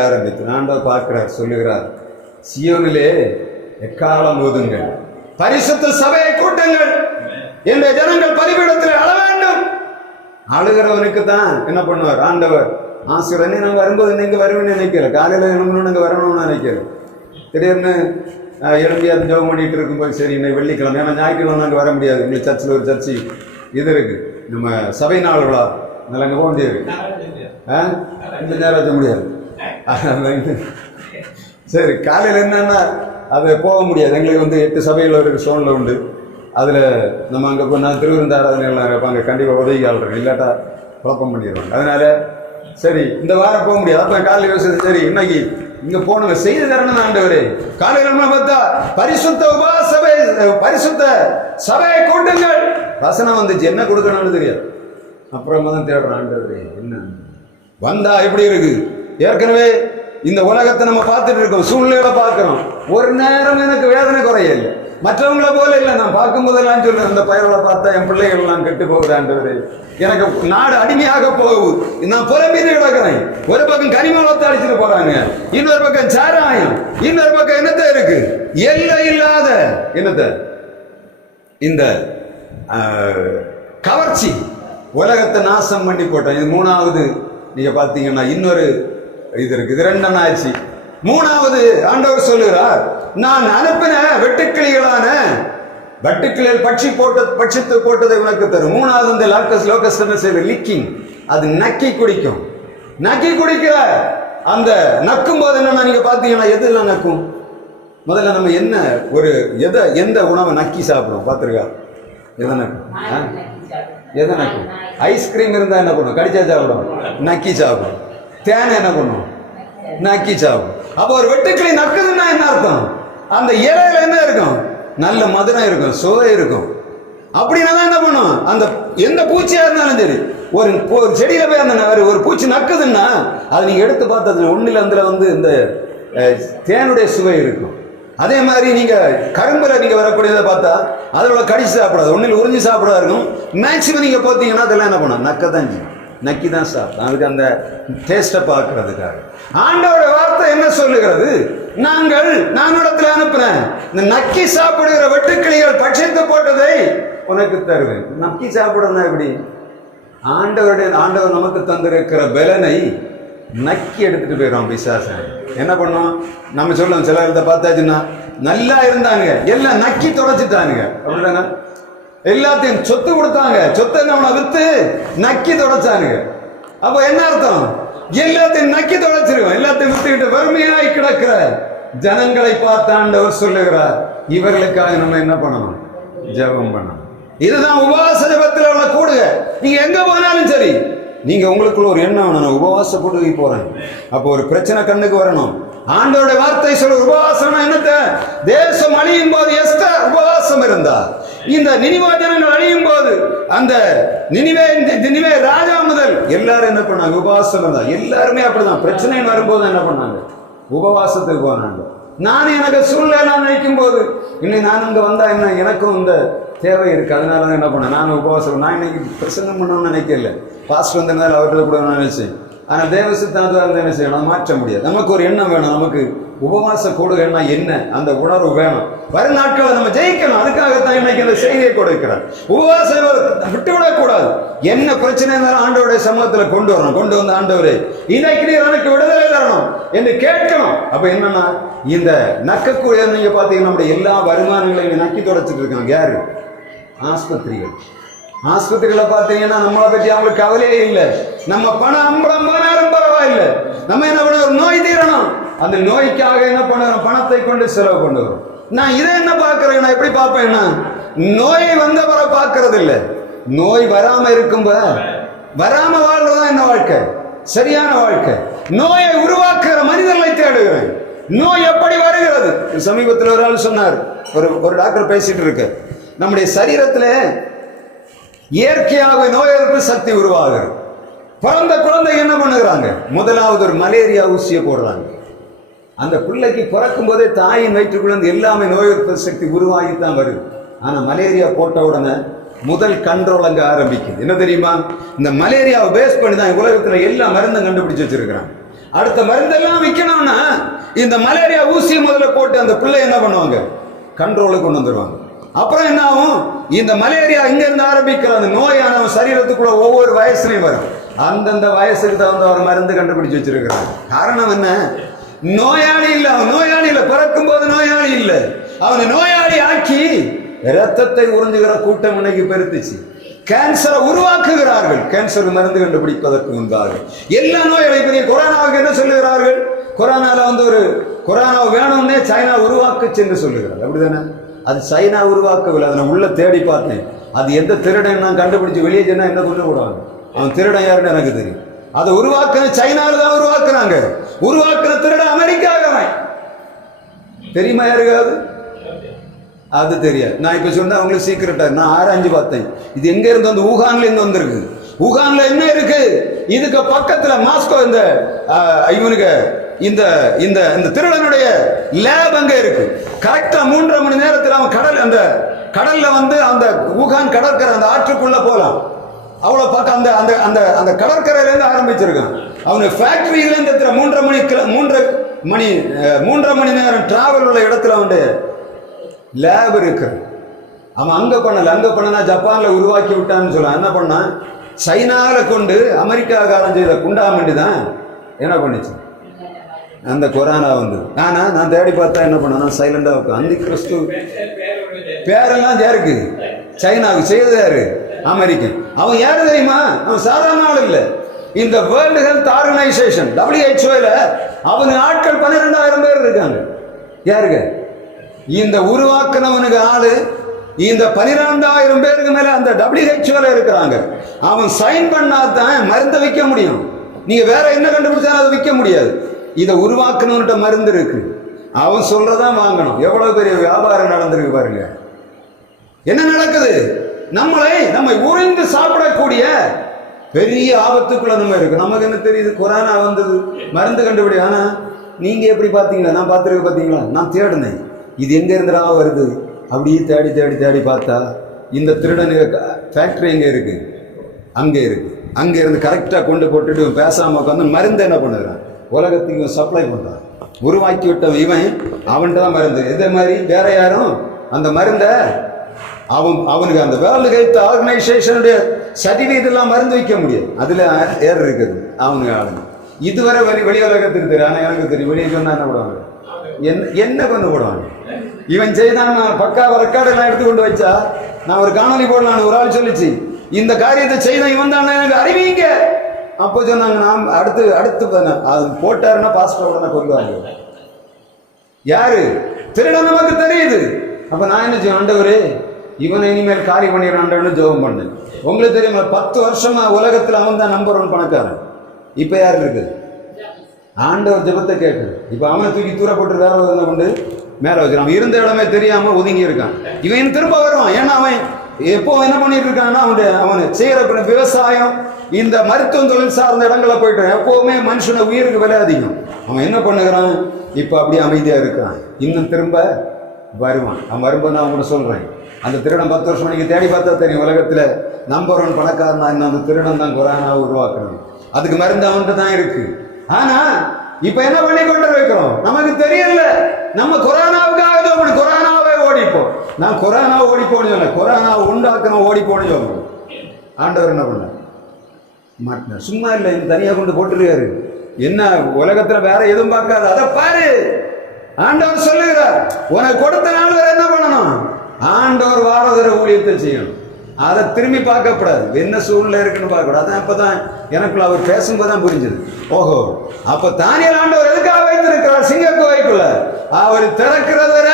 ஆரம்பித்து ஆண்டவர் பார்க்கிறார், சொல்லுகிறார், சியோனிலே எக்காலம் ஓதுங்கள், பரிசுத்த சபையை கூட்டுங்கள், என்ற ஜனங்கள் பலிபீடத்தில் அழ வேண்டும். அழுகிறவனுக்கு தான் என்ன பண்ணுவார் ஆண்டவர் ஆசிரியர். நாங்கள் வரும்போது நீங்க வருவேன்னு நினைக்கிறேன், காலையில் எழும்பணும்னு இங்கே வரணும்னு நினைக்கிறேன். திடீர்னு எழும்பி அது ஜெபம் பண்ணிட்டு இருக்கும்போது, சரி இன்னைக்கு வெள்ளிக்கிழமை, ஏன்னா ஞாயிற்றுக்கிழமை அங்கே வர முடியாது, எங்களுக்கு சர்ச்சில் ஒரு சர்ச்சு இது இருக்கு, நம்ம சபை நாள் விழா, அதனால் அங்கே போக முடியாது, இந்த நேரம் வச்ச முடியாது. சரி காலையில் என்னன்னா அது போக முடியாது, எங்களுக்கு வந்து 8 சபையில் ஒரு சோனில் உண்டு. அதில் நம்ம அங்கே போய் நான் திருவிருந்த ஆராதனைகள் இருப்பாங்க, கண்டிப்பாக உதவி ஆள்றேன், இல்லாட்டா குழப்பம் பண்ணிடுவாங்க. அதனால சரி இந்த வாரம் போக முடியாது, அப்ப காலையில் யோசிச்சு சரி இன்னைக்கு இங்க போனவங்க செய்து தரணும் ஆண்டவரே. காலையில் பார்த்தா பரிசுத்த உபவாசபை, பரிசுத்த சபையை கூட்டுங்கள், வசனம் வந்துச்சு, என்ன கொடுக்கணும்னு தெரியாது. அப்புறமா தான் தேடுறோம் ஆண்டவரே என்ன வந்தா எப்படி இருக்கு. ஏற்கனவே இந்த உலகத்தை நம்ம பார்த்துட்டு இருக்கோம், சூழ்நிலைகளை பார்க்கிறோம். ஒரு நேரம் எனக்கு வேதனை குறைய இல்லை, மற்றவங்களை போல இல்லை. நான் பார்க்கும் போதெல்லாம் சொல்றேன், அந்த பயிர்களை பார்த்தா என் பிள்ளைகள் எல்லாம் கெட்டு போகுதாண்டவரே, எனக்கு நாடு அடிமையாக போகுது, நான் புலம்பிட்டு கிடக்கிறேன். ஒரு பக்கம் கனிமலத்தை அடிச்சுட்டு போறாங்க, இன்னொரு பக்கம் சாராயம், இன்னொரு பக்கம் என்னத்த இருக்கு, எல்லை இல்லாத என்னத்த இந்த கவர்ச்சி உலகத்தை நாசம் பண்ணி போட்டேன். இது மூணாவது. நீங்க பாத்தீங்கன்னா இன்னொரு இது இருக்கு, இது ரெண்டாம் ஆயிடுச்சு. மூணாவது ஆண்டவர் சொல்லுகிறார், நான் அனுப்பின வெட்டுக்கிளிகளான வெட்டுக்கிளிகள் பட்சித்து போட்டதை உனக்கு தரும். மூணாவது இந்த லோக்கஸ் என்ன செய்வது, லிக்கிங், அது நக்கி குடிக்கும். நக்கி குடிக்கிற அந்த நக்கும் போது என்னன்னா நீங்க பாத்தீங்கன்னா எதுலாம் நக்கும். முதல்ல நம்ம என்ன ஒரு எந்த உணவை நக்கி சாப்பிடுவோம் பார்த்துருக்கா? எதை நக்கும்? எதை நக்கும்? ஐஸ்கிரீம் இருந்தா என்ன பண்ணும், கடிச்சா சாப்பிடும், நக்கி சாப்பிடும். தேனை என்ன பண்ணும், நக்கி சாப்பிடும். அப்போ ஒரு வெட்டுக்கிளி நக்குதுன்னா என்ன அர்த்தம், அந்த இலையில என்ன இருக்கும், நல்ல மதுரம் இருக்கும், சுவை இருக்கும். அப்படின்னா தான் என்ன பண்ணும், அந்த எந்த பூச்சியா இருந்தாலும் சரி, ஒரு செடியில போய் அந்த ஒரு பூச்சி நக்குதுன்னா அதை நீங்க எடுத்து பார்த்தது ஒண்ணுல அதுல இந்த தேனுடைய சுவை இருக்கும். அதே மாதிரி நீங்க கரும்புல நீங்க வரக்கூடியதை பார்த்தா அதோட கடிச்சு சாப்பிடாது, ஒன்னில் உறிஞ்சி சாப்பிடாது இருக்கும். மேக்சிமம் நீங்க பார்த்தீங்கன்னா அதெல்லாம் என்ன பண்ணும், நக்கதான் செய்யும், நக்கி தான் சாப்பிடும். அதுக்கு அந்த டேஸ்ட்டை பார்க்கறதுக்காக ஆண்டவரோட வார்த்தை என்ன சொல்லுகிறது, நான் இடத்துல அனுப்புறேன், இந்த நக்கி சாப்பிடுகிற வெட்டுக்கிளிகள் பட்சித்து போட்டதை உனக்கு தருவேன். நக்கி சாப்பிடணும் எப்படி, ஆண்டவர் நமக்கு தந்திருக்கிற பலனை நக்கி எடுத்துட்டு போயிடும் பிசாசன். என்ன பண்ணும், நம்ம சொல்லலாம், சில இடத்த பார்த்தாச்சுன்னா நல்லா இருந்தாங்க, எல்லாம் நக்கி தொடச்சிட்டாங்க அப்படின்னா, எல்லாத்தையும் சொத்து கொடுத்தாங்க, சொத்தை நம்மளை வித்து நக்கி தொடச்சானுங்க. அப்ப என்ன அர்த்தம், எல்லாத்தையும் நக்கி தொடச்சிருவோம். எல்லாத்தையும் வித்துக்கிட்டு வறுமையாய் கிடக்கிற ஜனங்களை பார்த்து ஆண்டவர் சொல்லுகிறார், இவர்களுக்காக நம்ம என்ன பண்ணணும், ஜெபம் பண்ணணும். இதுதான் உபவாச ஜெபத்தில் உள்ள கூடுக. நீங்க எங்க போனாலும் சரி, நீங்க உங்களுக்குள்ள ஒரு எண்ணம் வேணும், நான் உபவாச கூடுகை போறேன். அப்போ ஒரு பிரச்சனை கண்ணுக்கு வரணும். ஆண்டவருடைய வார்த்தை சொல்ல உபவாசம் என்னத்த, தேசம் அழியும் போது எஸ்தர் உபவாசம் இருந்தா, இந்த நினிவே ஜனங்கள் அழியும் போது அந்த நினிவே ராஜா முதல் எல்லாரும் என்ன பண்ணாங்க, உபவாசம் இருந்தா. எல்லாருமே அப்படிதான், பிரச்சனை வரும்போது என்ன பண்ணாங்க, உபவாசத்துக்கு போனாங்க. நான் எனக்கு சூழ்நிலை நான் நினைக்கும் போது இன்னைக்கு நான் அங்க வந்தா என்ன, எனக்கும் இந்த தேவை இருக்கு, அதனால தான் என்ன பண்ணேன், நான் உபவாசம். நான் இன்னைக்கு பிரசங்கம் பண்ணணும்னு நினைக்கல, பாஸ்ட் வந்ததுனால அவர்கிட்ட கூட நான் நினைச்சேன். ஆனால் தேவ சித்தாந்தம் என்ன செய்யணும், மாற்ற முடியாது. நமக்கு ஒரு எண்ணம் வேணும், நமக்கு உபவாச கூடுகைன்னா என்ன, அந்த உணர்வு வேணும். வரும் நாட்களை நம்ம ஜெயிக்கணும். அதுக்காகத்தான் இன்னைக்கு இந்த செய்தியை கொடுக்கிறார். உபவாசம் விட்டுவிடக்கூடாது. என்ன பிரச்சனை இருந்தாலும் ஆண்டவருடைய சமூகத்தில் கொண்டு வரணும். கொண்டு வந்து ஆண்டவரே இன்னைக்கு நீ எனக்கு விடுதலை தரணும் என்று கேட்கணும். அப்ப என்னன்னா, இந்த நக்கக்கூடிய நீங்க பாத்தீங்கன்னா நம்முடைய எல்லா வருமானங்களையும் நக்கி தொடச்சிட்டு இருக்காங்க. யாரு? ஆஸ்பத்திரிகள். ஆஸ்பத்திரிகளை பார்த்தீங்கன்னா நம்மளை பற்றி அவங்களுக்கு கவலையே இல்லை. நம்ம பணம் 50,000 பரவாயில்லை, நம்ம என்ன பண்ண, ஒரு நோய் தீரணும், அந்த நோய்க்காக என்ன பண்ணுறோம், பணத்தை கொண்டு செலவு கொண்டு வரும். நான் இதை என்ன பார்க்கறேன், நான் எப்படி பார்ப்பேன்னா, நோயை வந்தவரை பார்க்கறது இல்லை, நோய் வராம இருக்கும்போது வராம வாழ்றதுதான் என்ன வாழ்க்கை, சரியான வாழ்க்கை. நோயை உருவாக்குற மனிதர்களை தேடுகிறேன். நோய் எப்படி வருகிறது? சமீபத்தில் ஒரு ஆள் சொன்னார், ஒரு டாக்டர் பேசிட்டு இருக்கு, நம்முடைய சரீரத்தில் இயற்கையாக நோய் எதிர்ப்பு சக்தி உருவாகிறது. பிறந்த குழந்தை என்ன பண்ணுகிறாங்க, முதலாவது ஒரு மலேரியா ஊசியை போடுறாங்க. அந்த பிள்ளைக்கு பிறக்கும் போதே தாயின் வயிற்றுக்குள்ள எல்லாமே நோய் எதிர்ப்பு சக்தி உருவாகித்தான் வருது. ஆனா மலேரியா போட்ட உடனே முதல் கண்ட்ரோல் அங்க ஆரம்பிக்குது. என்ன தெரியுமா, இந்த மலேரியாவை பேஸ் பண்ணி தான் உலகத்துல எல்லா மருந்தும் கண்டுபிடிச்சு வச்சிருக்கிறாங்க. அடுத்த மருந்தெல்லாம் விற்கணும்னா இந்த மலேரியா ஊசியை முதல்ல போட்டு அந்த பிள்ளை என்ன பண்ணுவாங்க, கண்ட்ரோலுக்கு கொண்டு வந்துருவாங்க. அப்புறம் என்ன ஆகும், இந்த மலேரியா இங்க இருந்து ஆரம்பிக்கிற அந்த நோயான சரீரத்துக்குள்ள ஒவ்வொரு வயசுலையும் வரும். அந்தந்த வயசுக்கு தகுந்த ஒரு மருந்து கண்டுபிடிச்சு வச்சிருக்கிறாங்க. காரணம் என்ன, நோயாளி இல்ல, அவன் நோயாளி இல்ல, பிறக்கும் போது நோயாளி இல்ல, அவனை நோயாளி ஆக்கி இரத்தத்தை உறிஞ்சுகிற கூட்டம் இன்னைக்கு பெருத்துச்சு. கேன்சரை உருவாக்குகிறார்கள், கேன்சர் மருந்து கண்டுபிடிப்பதற்கு முன்பாக. எல்லா நோய்களை பெரிய கொரோனாவுக்கு என்ன சொல்லுகிறார்கள், கொரோனால ஒரு கொரோனா வேணும்னே சைனா உருவாக்குச்சு என்று சொல்லுகிறார்கள். அப்படிதானே? அது சைனா உருவாக்கவில்லை, அதை உள்ள தேடி பார்த்தேன். அது எந்த திருடன் நான் கண்டுபிடிச்சு வெளியே சொன்னா என்ன கொண்டு போடுவாங்க, அவன் திருடன் யாருன்னு எனக்கு தெரியும். அதை உருவாக்குன சைனால தான் உருவாக்குறாங்க. உருவாக்குன திருட அமெரிக்காவன். தெரியுமா யாருக்காவது? அது தெரியாது. நான் இப்ப சொன்ன அவங்களுக்கு சீக்கிரட்டா நான் ஆராய்ஞ்சு பார்த்தேன். இது எங்க இருந்து வந்து ஊகான்ல இருந்து வந்திருக்கு. ஊகான்ல என்ன இருக்கு? இதுக்கு பக்கத்துல மாஸ்கோ இந்த இவனுக்கு இந்த இந்த இந்த திருடனுடைய லேப் அங்க இருக்கு. கரெக்டா 3.5 மணி நேரத்தில் அவன் அந்த கடல்ல வந்து அந்த ஊகான் கடற்கரை அந்த ஆற்றுக்குள்ள போலாம். அவ்வளவு பார்க்க அந்த அந்த அந்த அந்த கடற்கரையில இருந்து ஆரம்பிச்சிருக்கான். அவனுக்கு ஃபேக்டரியில இருந்து 3.5 மணி நேரம் டிராவல் உள்ள இடத்துல அவனுடைய லேப் இருக்கு. அவன் அங்க பண்ணனா ஜப்பான்ல உருவாக்கி விட்டான்னு சொல்ல. என்ன பண்ணான்? சைனால கொண்டு அமெரிக்காக்காரன் செய்த குண்டாமண்டி தான் என்ன பண்ணிச்சு அந்த கொரோனா வந்தது. ஆனா நான் தேடி பார்த்தா என்ன பண்ணா சைலண்டா இருக்கும். அந்த கிறிஸ்து பேரெல்லாம் யாருக்கு? சைனாவுக்கு செய்தது யாரு? அமெரிக்கன். அவன் யாரு தெரியுமா? அவன் சாதாரண ஆள் இல்லை. இந்த வேர்ல்டு ஹெல்த் ஆர்கனைசேஷன் WHO அவனு ஆட்கள் 12,000 பேர் இருக்காங்க. யாருக்கு? இந்த உருவாக்குனவனுக்கு ஆளு இந்த 12,000 பேருக்கு மேல அந்த WHO இருக்கிறாங்க. அவன் சைன் பண்ணாதான் மருந்தை விற்க முடியும். நீங்க வேற என்ன கண்டுபிடிச்சாலும் அதை விற்க முடியாது. இதை உருவாக்குனவன்கிட்ட மருந்து இருக்கு. அவன் சொல்றதான் வாங்கணும். எவ்வளவு பெரிய வியாபாரம் நடந்திருக்கு பாருங்க. என்ன நடக்குது? நம்மை உறைந்து சாப்பிடக்கூடிய பெரிய ஆபத்துக்குள்ள நம்ம இருக்கு. நமக்கு என்ன தெரியுது? கொரோனா வந்தது, மருந்து கண்டுபிடி. ஆனா நீங்க எப்படி பாத்தீங்களா? நான் பார்த்துருக்க பாத்தீங்களா? நான் தேடினேன் இது எங்க இருந்துடா வருது. அப்படியே தேடி தேடி தேடி பார்த்தா இந்த திருடனுக்கு ஃபேக்டரி எங்க இருக்கு? அங்க இருக்கு. அங்க இருந்து கரெக்டா கொண்டு போட்டுட்டு பேசாம உட்காந்து மருந்து என்ன பண்ணுறான்? உலகத்துக்கு சப்ளை பண்றான். உருவாக்கி விட்டவன் இவன். அவன்கிட்ட தான் மருந்து. இதே மாதிரி வேற யாரும் அந்த மருந்தை அவனுக்கு அந்த வேர்ல்டு ஹெல்த் ஆர்கனைசேஷனுடைய சர்டிஃபிகேட் எல்லாம் மருந்து வைக்க முடியும். அதுல ஏர் இருக்குது அவனுக்கு ஆளுங்க. இதுவரை வெளி உலகத்துக்கு தெரியும். ஆனா எனக்கு தெரியும். வெளியே சொன்னா என்ன போடுவாங்க? என்ன கொண்டு போடுவாங்க? இவன் செய்தான். நான் பக்காவ ரெக்கார்டு எல்லாம் எடுத்து கொண்டு வச்சா நான் ஒரு காணொலி போடலாம். ஒரு ஆள் சொல்லிச்சு இந்த காரியத்தை செய்த இவன் தான் எனக்கு அறிவிங்க. அப்போ சொன்னாங்க நாம் அடுத்து அது போட்டாருன்னா பாஸ்டர் உடனே கொல்லுவாங்க. யாரு திருடன் நமக்கு தெரியுது. அப்ப நான் என்ன செய்வேன்? ஆண்டவரே இவனை இனிமேல் காரி பண்ணிடுறான்னு ஜெபம் பண்ணேன். உங்களுக்கு தெரியுமா 10 வருஷமா உலகத்தில் அவன் தான் நம்பர் 1 பணக்காரன். இப்ப யாரு இருக்கு? ஆண்டவர் ஜெபத்தை கேட்குது. இப்ப அவனை தூக்கி தூர போட்டு வேற ஒன்று கொண்டு மேல வச்சிருக்கான். இருந்த இடமே தெரியாம ஒதுங்கி இருக்கான். இவன் திரும்ப வருவான். ஏன்னா அவன் எப்போ என்ன பண்ணிட்டு இருக்கான்னா அவனு செய்யற விவசாயம் இந்த மருத்துவ தொழில் சார்ந்த இடங்களை போயிட்டு எப்பவுமே மனுஷன உயிருக்கு விலை அதிகம். அவன் என்ன பண்ணுகிறான்? இப்ப அப்படியே அமைதியா இருக்கான். இன்னும் திரும்ப வருவான். அவன் வரும்போது நான் அவங்கள்ட்ட சொல்றேன். அந்த திருடன் 10 வருஷம் நீங்க தேடி பார்த்தா தெரியும். உலகத்துல நம்பர் 1 பணக்காரனா அந்த திருடன் தான் கொரோனாவை உருவாக்குறான். அதுக்கு மருந்து அவன்கிட்ட தான் இருக்கு. ஆனா இப்ப என்ன பண்ணி கொண்டு வைக்கிறோம்? நமக்கு தெரியல. நம்ம கொரோனாவுக்காக கொரோனாவே ஓடிப்போம். நான் கொரோனாவை ஓடிப்போன்னு சொன்னேன். கொரோனாவை உண்டாக்கணும் ஓடிப்போன்னு சொல்றேன். ஆண்டவர் என்ன பண்ண மாட்டினார். சும்மா இல்லை, தனியா கொண்டு போட்டுருக்காரு. என்ன உலகத்துல வேற எதுவும் பார்க்காது. அதை பாரு. ஆண்டவர் சொல்லுகிறார் உனக்கு கொடுத்த நாள் வேற என்ன பண்ணணும்? ஆண்டவர் வாரதர ஊழியத்தை செய்யணும். அதை திரும்பி பார்க்கப்படாது. என்ன சூழ்நிலை இருக்குன்னு பார்க்கக்கூடாது. அதான் அப்பதான் எனக்குள்ள அவர் பேசும்போதுதான் புரிஞ்சது. ஓஹோ, அப்ப தானியல் ஆண்டவர் எதுக்காக வைத்திருக்கிறார் சிங்கக்கு வைக்குள்ள? அவர் திறக்கிறவர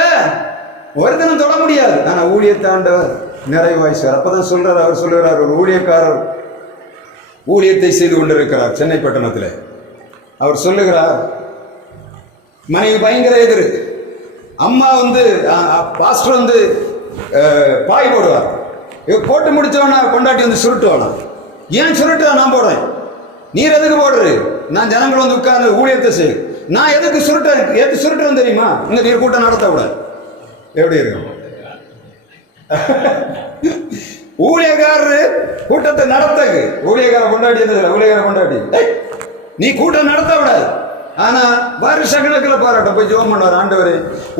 ஒரு தினம் தொட முடியாது. ஆனா ஊழியத்தை ஆண்டவர் நிறைவாய்ச்சார். அப்பதான் சொல்றார். அவர் சொல்லுகிறார் ஒரு ஊழியக்காரர் ஊழியத்தை செய்து கொண்டிருக்கிறார் சென்னை பட்டணத்தில். அவர் சொல்லுகிறார் மனைவி பயங்கர எதிர். அம்மா பாஸ்டர் பாய் போடுவார். போட்டு முடிச்சவனா கொண்டாட்டி சுருட்டுவானா? ஏன் சுருட்டு? நான் போடுறேன். நீர் எதுக்கு போடுறது? நான் ஜனங்கள் உட்கார்ந்து ஊழியத்தை செய்யும். நான் எதுக்கு சுருட்டுறேன் தெரியுமா? இங்க நீர் கூட்டம் நடத்த கூடாது. எப்படி இருக்கும்? ஊழியக்காரரு கூட்டத்தை நடத்தக்கு ஊழியக்கார கொண்டாடி நீ கூட்டம் நடத்த விடாது. ஆனா வருஷ கணக்கில் போராட்டம் போய் ஜெபம் பண்ணுவார். ஆண்டவரே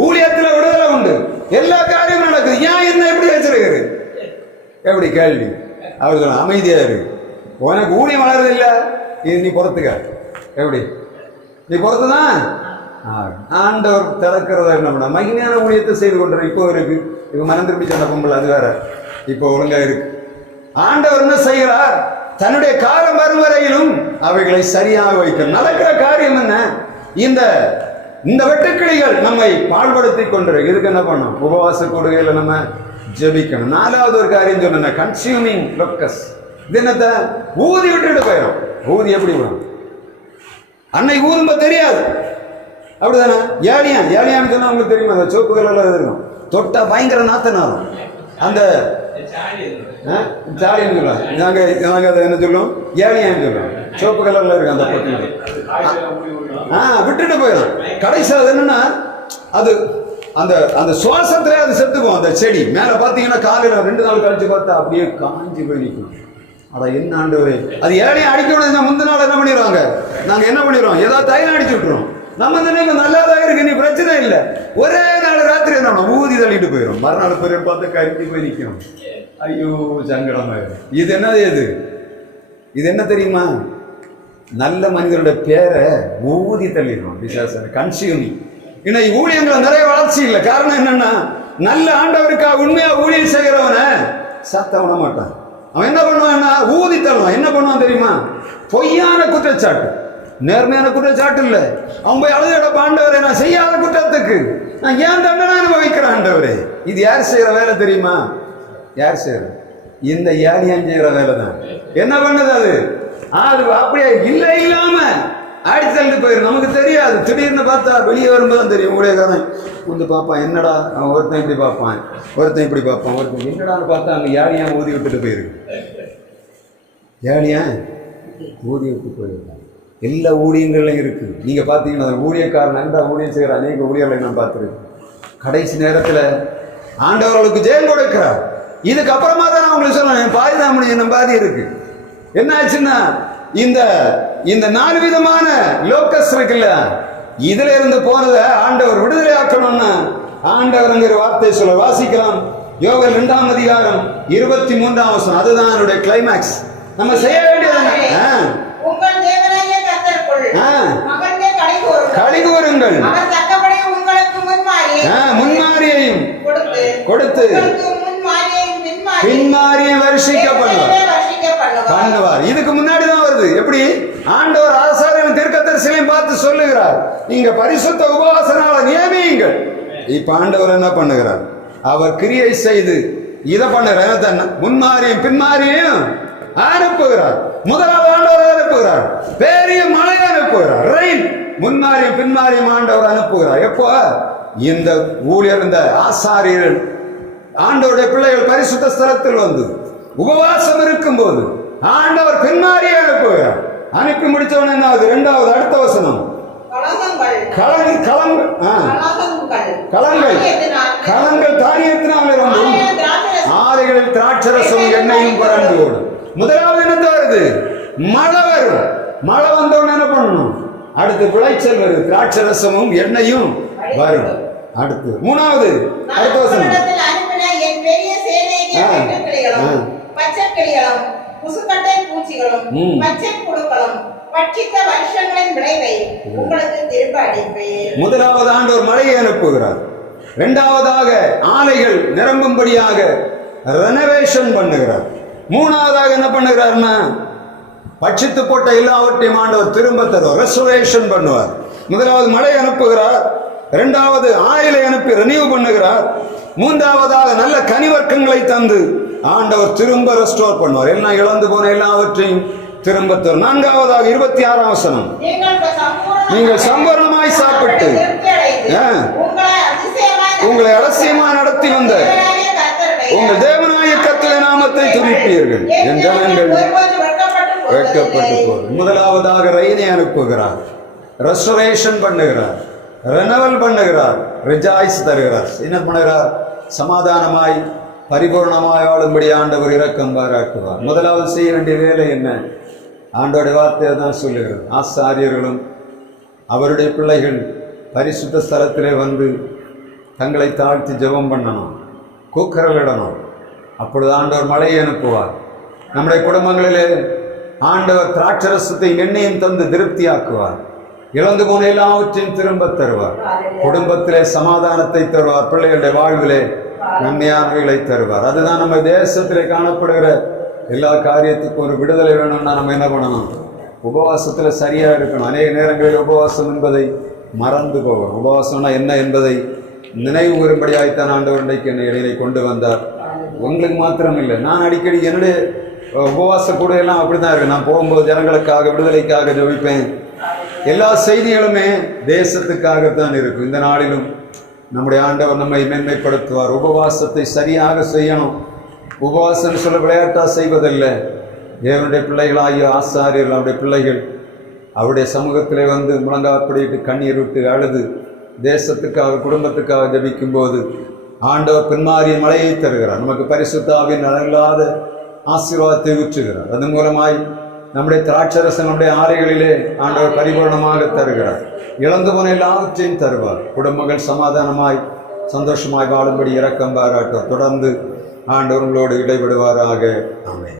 ஊழியத்துல விடுதலை உண்டு, எல்லா காரியமும் நடக்குது, ஏன் என்ன எப்படி வச்சிருக்காரு? எப்படி கேள்வி? அவர் சொல்ல அமைதியா இருக்கு. உனக்கு ஊழியம் வளருது இல்ல, இது நீ பொறுத்துக்க. எப்படி நீ பொறுத்துதான் ஆண்டவர் திறக்கிறதா என்ன பண்ண மகிமையான ஊழியத்தை செய்து கொண்டு இப்போ இருக்கு. இப்ப மனம் திரும்பி சொன்ன பொம்பளை அது வேற. இப்போ ஒழுங்கா இருக்கு. ஆண்டவர் என்ன செய்கிறார்? தன்னுடைய காலம் வரும் வரையிலும் அவைகளை சரியாக வைக்க நடக்கிற காரியம் என்ன? இந்த வெட்டுக்கிளிகள் நம்மை பாழ்படுத்தி கொண்டிருக்கு. இதுக்கு என்ன பண்ணும்? உபவாச கொடுகையில நம்ம ஜெபிக்கணும். 4வது ஒரு காரியம் சொன்ன கன்சியூமிங் லொக்கஸ். இது என்னத்தை ஊதி விட்டுட்டு போயிடும். ஊதி எப்படி விடும்? அன்னை ஊதும்ப தெரியாது, அப்படிதானே? ஏலியான்னு சொன்னா உங்களுக்கு தெரியுமா? அந்த சோப்பு கலர்ல இருக்கும், தொட்டா பயங்கர நாத்தனாரும். அந்த சாலின்னு சொல்லுவாங்க, நாங்க அதை என்ன சொல்லுவோம்? ஏலியான்னு சொல்லுவோம். சோப்பு கலர்ல இருக்கு அந்த பொட்டு, விட்டுட்டு போயிடும். கடைசியில் அது என்னன்னா, அது அந்த அந்த சுவாசத்திலே அது செத்துக்கும். அந்த செடி மேல பாத்தீங்கன்னா காலையில 2 நாள் கழிச்சு பார்த்தா அப்படியே காஞ்சி போய் நிற்கும். அட என்ன ஆண்டவரே, அது ஏழையும் அடிக்கணும். முந்தின நாள் என்ன பண்ணிடுவாங்க, நாங்க என்ன பண்ணிடுவோம், ஏதாவது தைலம் அடிச்சு விட்டுருவோம். நம்ம நினைவு நல்லாதான் இருக்கு, நீ பிரச்சனை இல்லை. ஒரே நாள் ராத்திரி என்ன ஊதி தள்ளிட்டு போயிடும். மறுநாள் பேர் பார்த்து கருத்தி போய் நிற்கணும். ஐயோ சங்கடமா. இது என்னது? இது என்ன தெரியுமா? நல்ல மனிதனுடைய பேரை ஊதி தள்ளிடுவோம். விசேஷம் கன்சியூமிங். இன்னைக்கு ஊழியங்களை நிறைய வளர்ச்சி இல்லை. காரணம் என்னன்னா, நல்ல ஆண்டவருக்காக உண்மையா ஊழியம் செய்கிறவன சத்த விட மாட்டான். அவன் என்ன பண்ணுவான்னா ஊதி தள்ளுவான். என்ன பண்ணுவான் தெரியுமா? பொய்யான குற்றச்சாட்டு, நேர்மையான குற்றச்சாட்டு இல்லை. அவன் போய் அழுத ஆண்டவரே, நான் செய்யாத குற்றத்துக்கு நான் ஏன் தண்டனை அனுபவிக்கிறேன் ஆண்டவரே. இது யார் செய்யற வேலை தெரியுமா? யார் செய்யற? இந்த ஏலியான் செய்யற வேலை தான். என்ன பண்ணுது அது? அப்படியே இல்லை இல்லாம அடித்து தள்ளிட்டு போயிடும். நமக்கு தெரியாது. திடீர்னு பார்த்தா வெளியே வரும்போது தான் தெரியும். ஊழியக்காரன் வந்து பார்ப்பான், என்னடா அவன் ஒருத்தன் இப்படி பார்ப்பான், ஒருத்தன் இப்படி பார்ப்பான், ஒருத்தன் என்னடான்னு பார்த்தா அங்கே ஏலியான் ஊதி விட்டுட்டு போயிருக்கு. ஏலியான் ஊதி விட்டு போயிருக்கான். எல்லா ஊழியங்கள்லையும் இருக்கு. நீங்க பார்த்தீங்கன்னா ஊழியக்காரன் நன்றா ஊழியம் செய்கிற அநேக ஊழியர்களை நான் பார்த்துருக்கேன். கடைசி நேரத்தில் ஆண்டவர்களுக்கு ஜெயம் கொடுக்கிறார். இதுக்கு அப்புறமா தான் நான் உங்களுக்கு சொல்றேன், பாதி தான் முடியும், என்ன பாதி இருக்கு. என்ன ஆச்சுன்னா, இந்த 4 விதமான லோக்கஸ் இருக்குல்ல, இதுல இருந்து போனதை ஆண்டவர் விடுதலை ஆக்கணும்னு ஆண்டவர்ங்கிற வார்த்தை சொல்ல வாசிக்கலாம். யோவேல் 2ஆம் அதிகாரம் 23ஆம் வசனம். அதுதான் என்னுடைய கிளைமேக்ஸ். நம்ம செய்ய வேண்டியது கலிகூறுங்கள், முன்மாரியையும் கொடுத்து பின்மாரியை வருஷிக்க பண்ணுவார். இதுக்கு முன்னாடி தான் வருது. எப்படி? ஆண்டவர் ஆசாரியன் தீர்க்கதரிசியையும் பார்த்து சொல்லுகிறார், நீங்க பரிசுத்த உபவாசனால நியமியுங்கள். இப்ப ஆண்டவர் என்ன பண்ணுகிறார்? அவர் கிரியை செய்து இதை பண்ணுகிறார். முன்மாரியும் பின்மாரியும் அனுப்புகிறார். முதலாவது ஆண்டவர் அனுப்புகிறார், பெரிய மழை அனுப்புகிறார், ரெயின். முன்மாரியும் பின்மாரியும் ஆண்டவர் அனுப்புகிறார். எப்போ? இந்த ஊழியர், இந்த ஆசாரியர்கள், ஆண்டவருடைய பிள்ளைகள் பரிசுத்த ஸ்தலத்தில் வந்து உபவாசம் இருக்கும் போது ஆண்டவர் பின்மாரியை அனுப்புகிறார். அனுப்பி முடிச்சவன என்ன ஆகுது? 2வது அடுத்த வசனம், களங்கள் தானியத்தினால் நிரம்பும், ஆலைகளில் திராட்சரசம் எண்ணெயும் பறந்து ஓடும். முதலாவது என்ன வருது? மழை வரும். மழை வந்தவன என்ன பண்ணணும்? அடுத்து விளைச்சல் வருது, திராட்சரசமும் எண்ணெயும் வரும். அடுத்து 3வது அடுத்த வசனம், முதலாவது ஆண்டவர் மழையை அனுப்புகிறார். 2வதாக ஆலைகள் நிரம்பும்படியாக ரெனோவேஷன் பண்ணுகிறார். 3வதாக என்ன பண்ணுகிறார்னா, பட்சித்து போட்ட எல்லாவற்றையும் ஆண்டவர் திரும்ப தருவார், ரெஸ்டோரேஷன் பண்ணுவார். முதலாவது மழை அனுப்புகிறார், 2வது ஆயிலை அனுப்பி ரெனியூ பண்ணுகிறார், 3வதாக நல்ல கனிவர்க்கங்களை தந்து ஆண்டவர் திரும்ப ரெஸ்டோர் பண்ணுவார். எல்லாம் இழந்து போன எல்லாவற்றையும் திரும்ப தரும். 4வதாக 26ஆம் வசனம், நீங்கள் சம்பூர்ணமாய் சாப்பிட்டு உங்களை ரகசியமா நடத்தி வந்த உங்கள் தேவனாய கர்த்தருடைய நாமத்தை துதிப்பீர்கள். என் ஜனங்கள் வெட்கப்பட்டு போகும். முதலாவதாக ரெயினை அனுப்புகிறார், ரெஸ்டோரேஷன் பண்ணுகிறார், ரெனவல் பண்ணுகிறார், ரிஜாய்ஸ் தருகிறார். என்ன பண்ணுகிறார்? சமாதானமாய் பரிபூர்ணமாய் வாழும்படி ஆண்டவர் இரக்கம் பாராட்டுவார். முதலாவது செய்ய வேண்டிய வேலை என்ன? ஆண்டோடைய வார்த்தையை தான் சொல்லுகிறது. ஆசாரியர்களும் அவருடைய பிள்ளைகள் பரிசுத்த ஸ்தலத்திலே வந்து தங்களை தாழ்த்தி ஜெபம் பண்ணணும், கூக்குரலிடணும். அப்பொழுது ஆண்டவர் மழையை அனுப்புவார். நம்முடைய குடும்பங்களிலே ஆண்டவர் திராட்சரசத்தை எண்ணெயும் தந்து திருப்தியாக்குவார். இழந்து போன எல்லாவற்றையும் திரும்ப தருவார். குடும்பத்திலே சமாதானத்தை தருவார். பிள்ளைகளுடைய வாழ்விலே நன்மையானவைகளை தருவார். அதுதான் நம்ம தேசத்திலே காணப்படுகிற எல்லா காரியத்துக்கும் ஒரு விடுதலை வேணும்னா நம்ம என்ன பண்ணணும்? உபவாசத்துல சரியா இருக்கணும். அநேக நேரங்களில் உபவாசம் என்பதை மறந்து போவோம். உபவாசம்னா என்ன என்பதை நினைவு கூறும்படியாய்த்தான் ஆண்டவர் இன்றைக்கு என்னை கொண்டு வந்தார். உங்களுக்கு மாத்திரம் இல்லை, நான் அடிக்கடி என்னுடைய உபவாச கூடையெல்லாம் அப்படிதான் இருக்கு. நான் போகும்போது ஜனங்களுக்காக விடுதலைக்காக ஜெபிப்பேன். எல்லா செய்திகளுமே தேசத்துக்காகத்தான் இருக்கும். இந்த நாளிலும் நம்முடைய ஆண்டவர் நம்மை மேன்மைப்படுத்துவார். உபவாசத்தை சரியாக செய்யணும். உபவாசம் சொல்ல விளையாட்டா செய்வதில்லை. தேவனுடைய பிள்ளைகளாகிய ஆசாரியர்கள், அவருடைய பிள்ளைகள் அவருடைய சமூகத்திலே வந்து முழங்காப்படிட்டு கண்ணீர் விட்டு அழுது தேசத்துக்காக குடும்பத்துக்காக ஜபிக்கும் போது ஆண்டவர் பின்மாறிய மழையை தருகிறார். நமக்கு பரிசுத்த ஆவியின் அளவில்லாத ஆசீர்வாதத்தை ஊற்றுகிறார். அதன் மூலமாய் நம்முடைய திராட்சரசம் நம்முடைய ஆலைகளிலே ஆண்டவர் பரிபூர்ணமாக தருகிறார். இழந்து போன எல்லாவற்றையும் தருவார். குடும்பங்கள் சமாதானமாய் சந்தோஷமாய் வாழும்படி இரக்கம் பாராட்டுவார். தொடர்ந்து ஆண்டவர் உங்களோடு இடைவிடுவாராக. ஆமென்.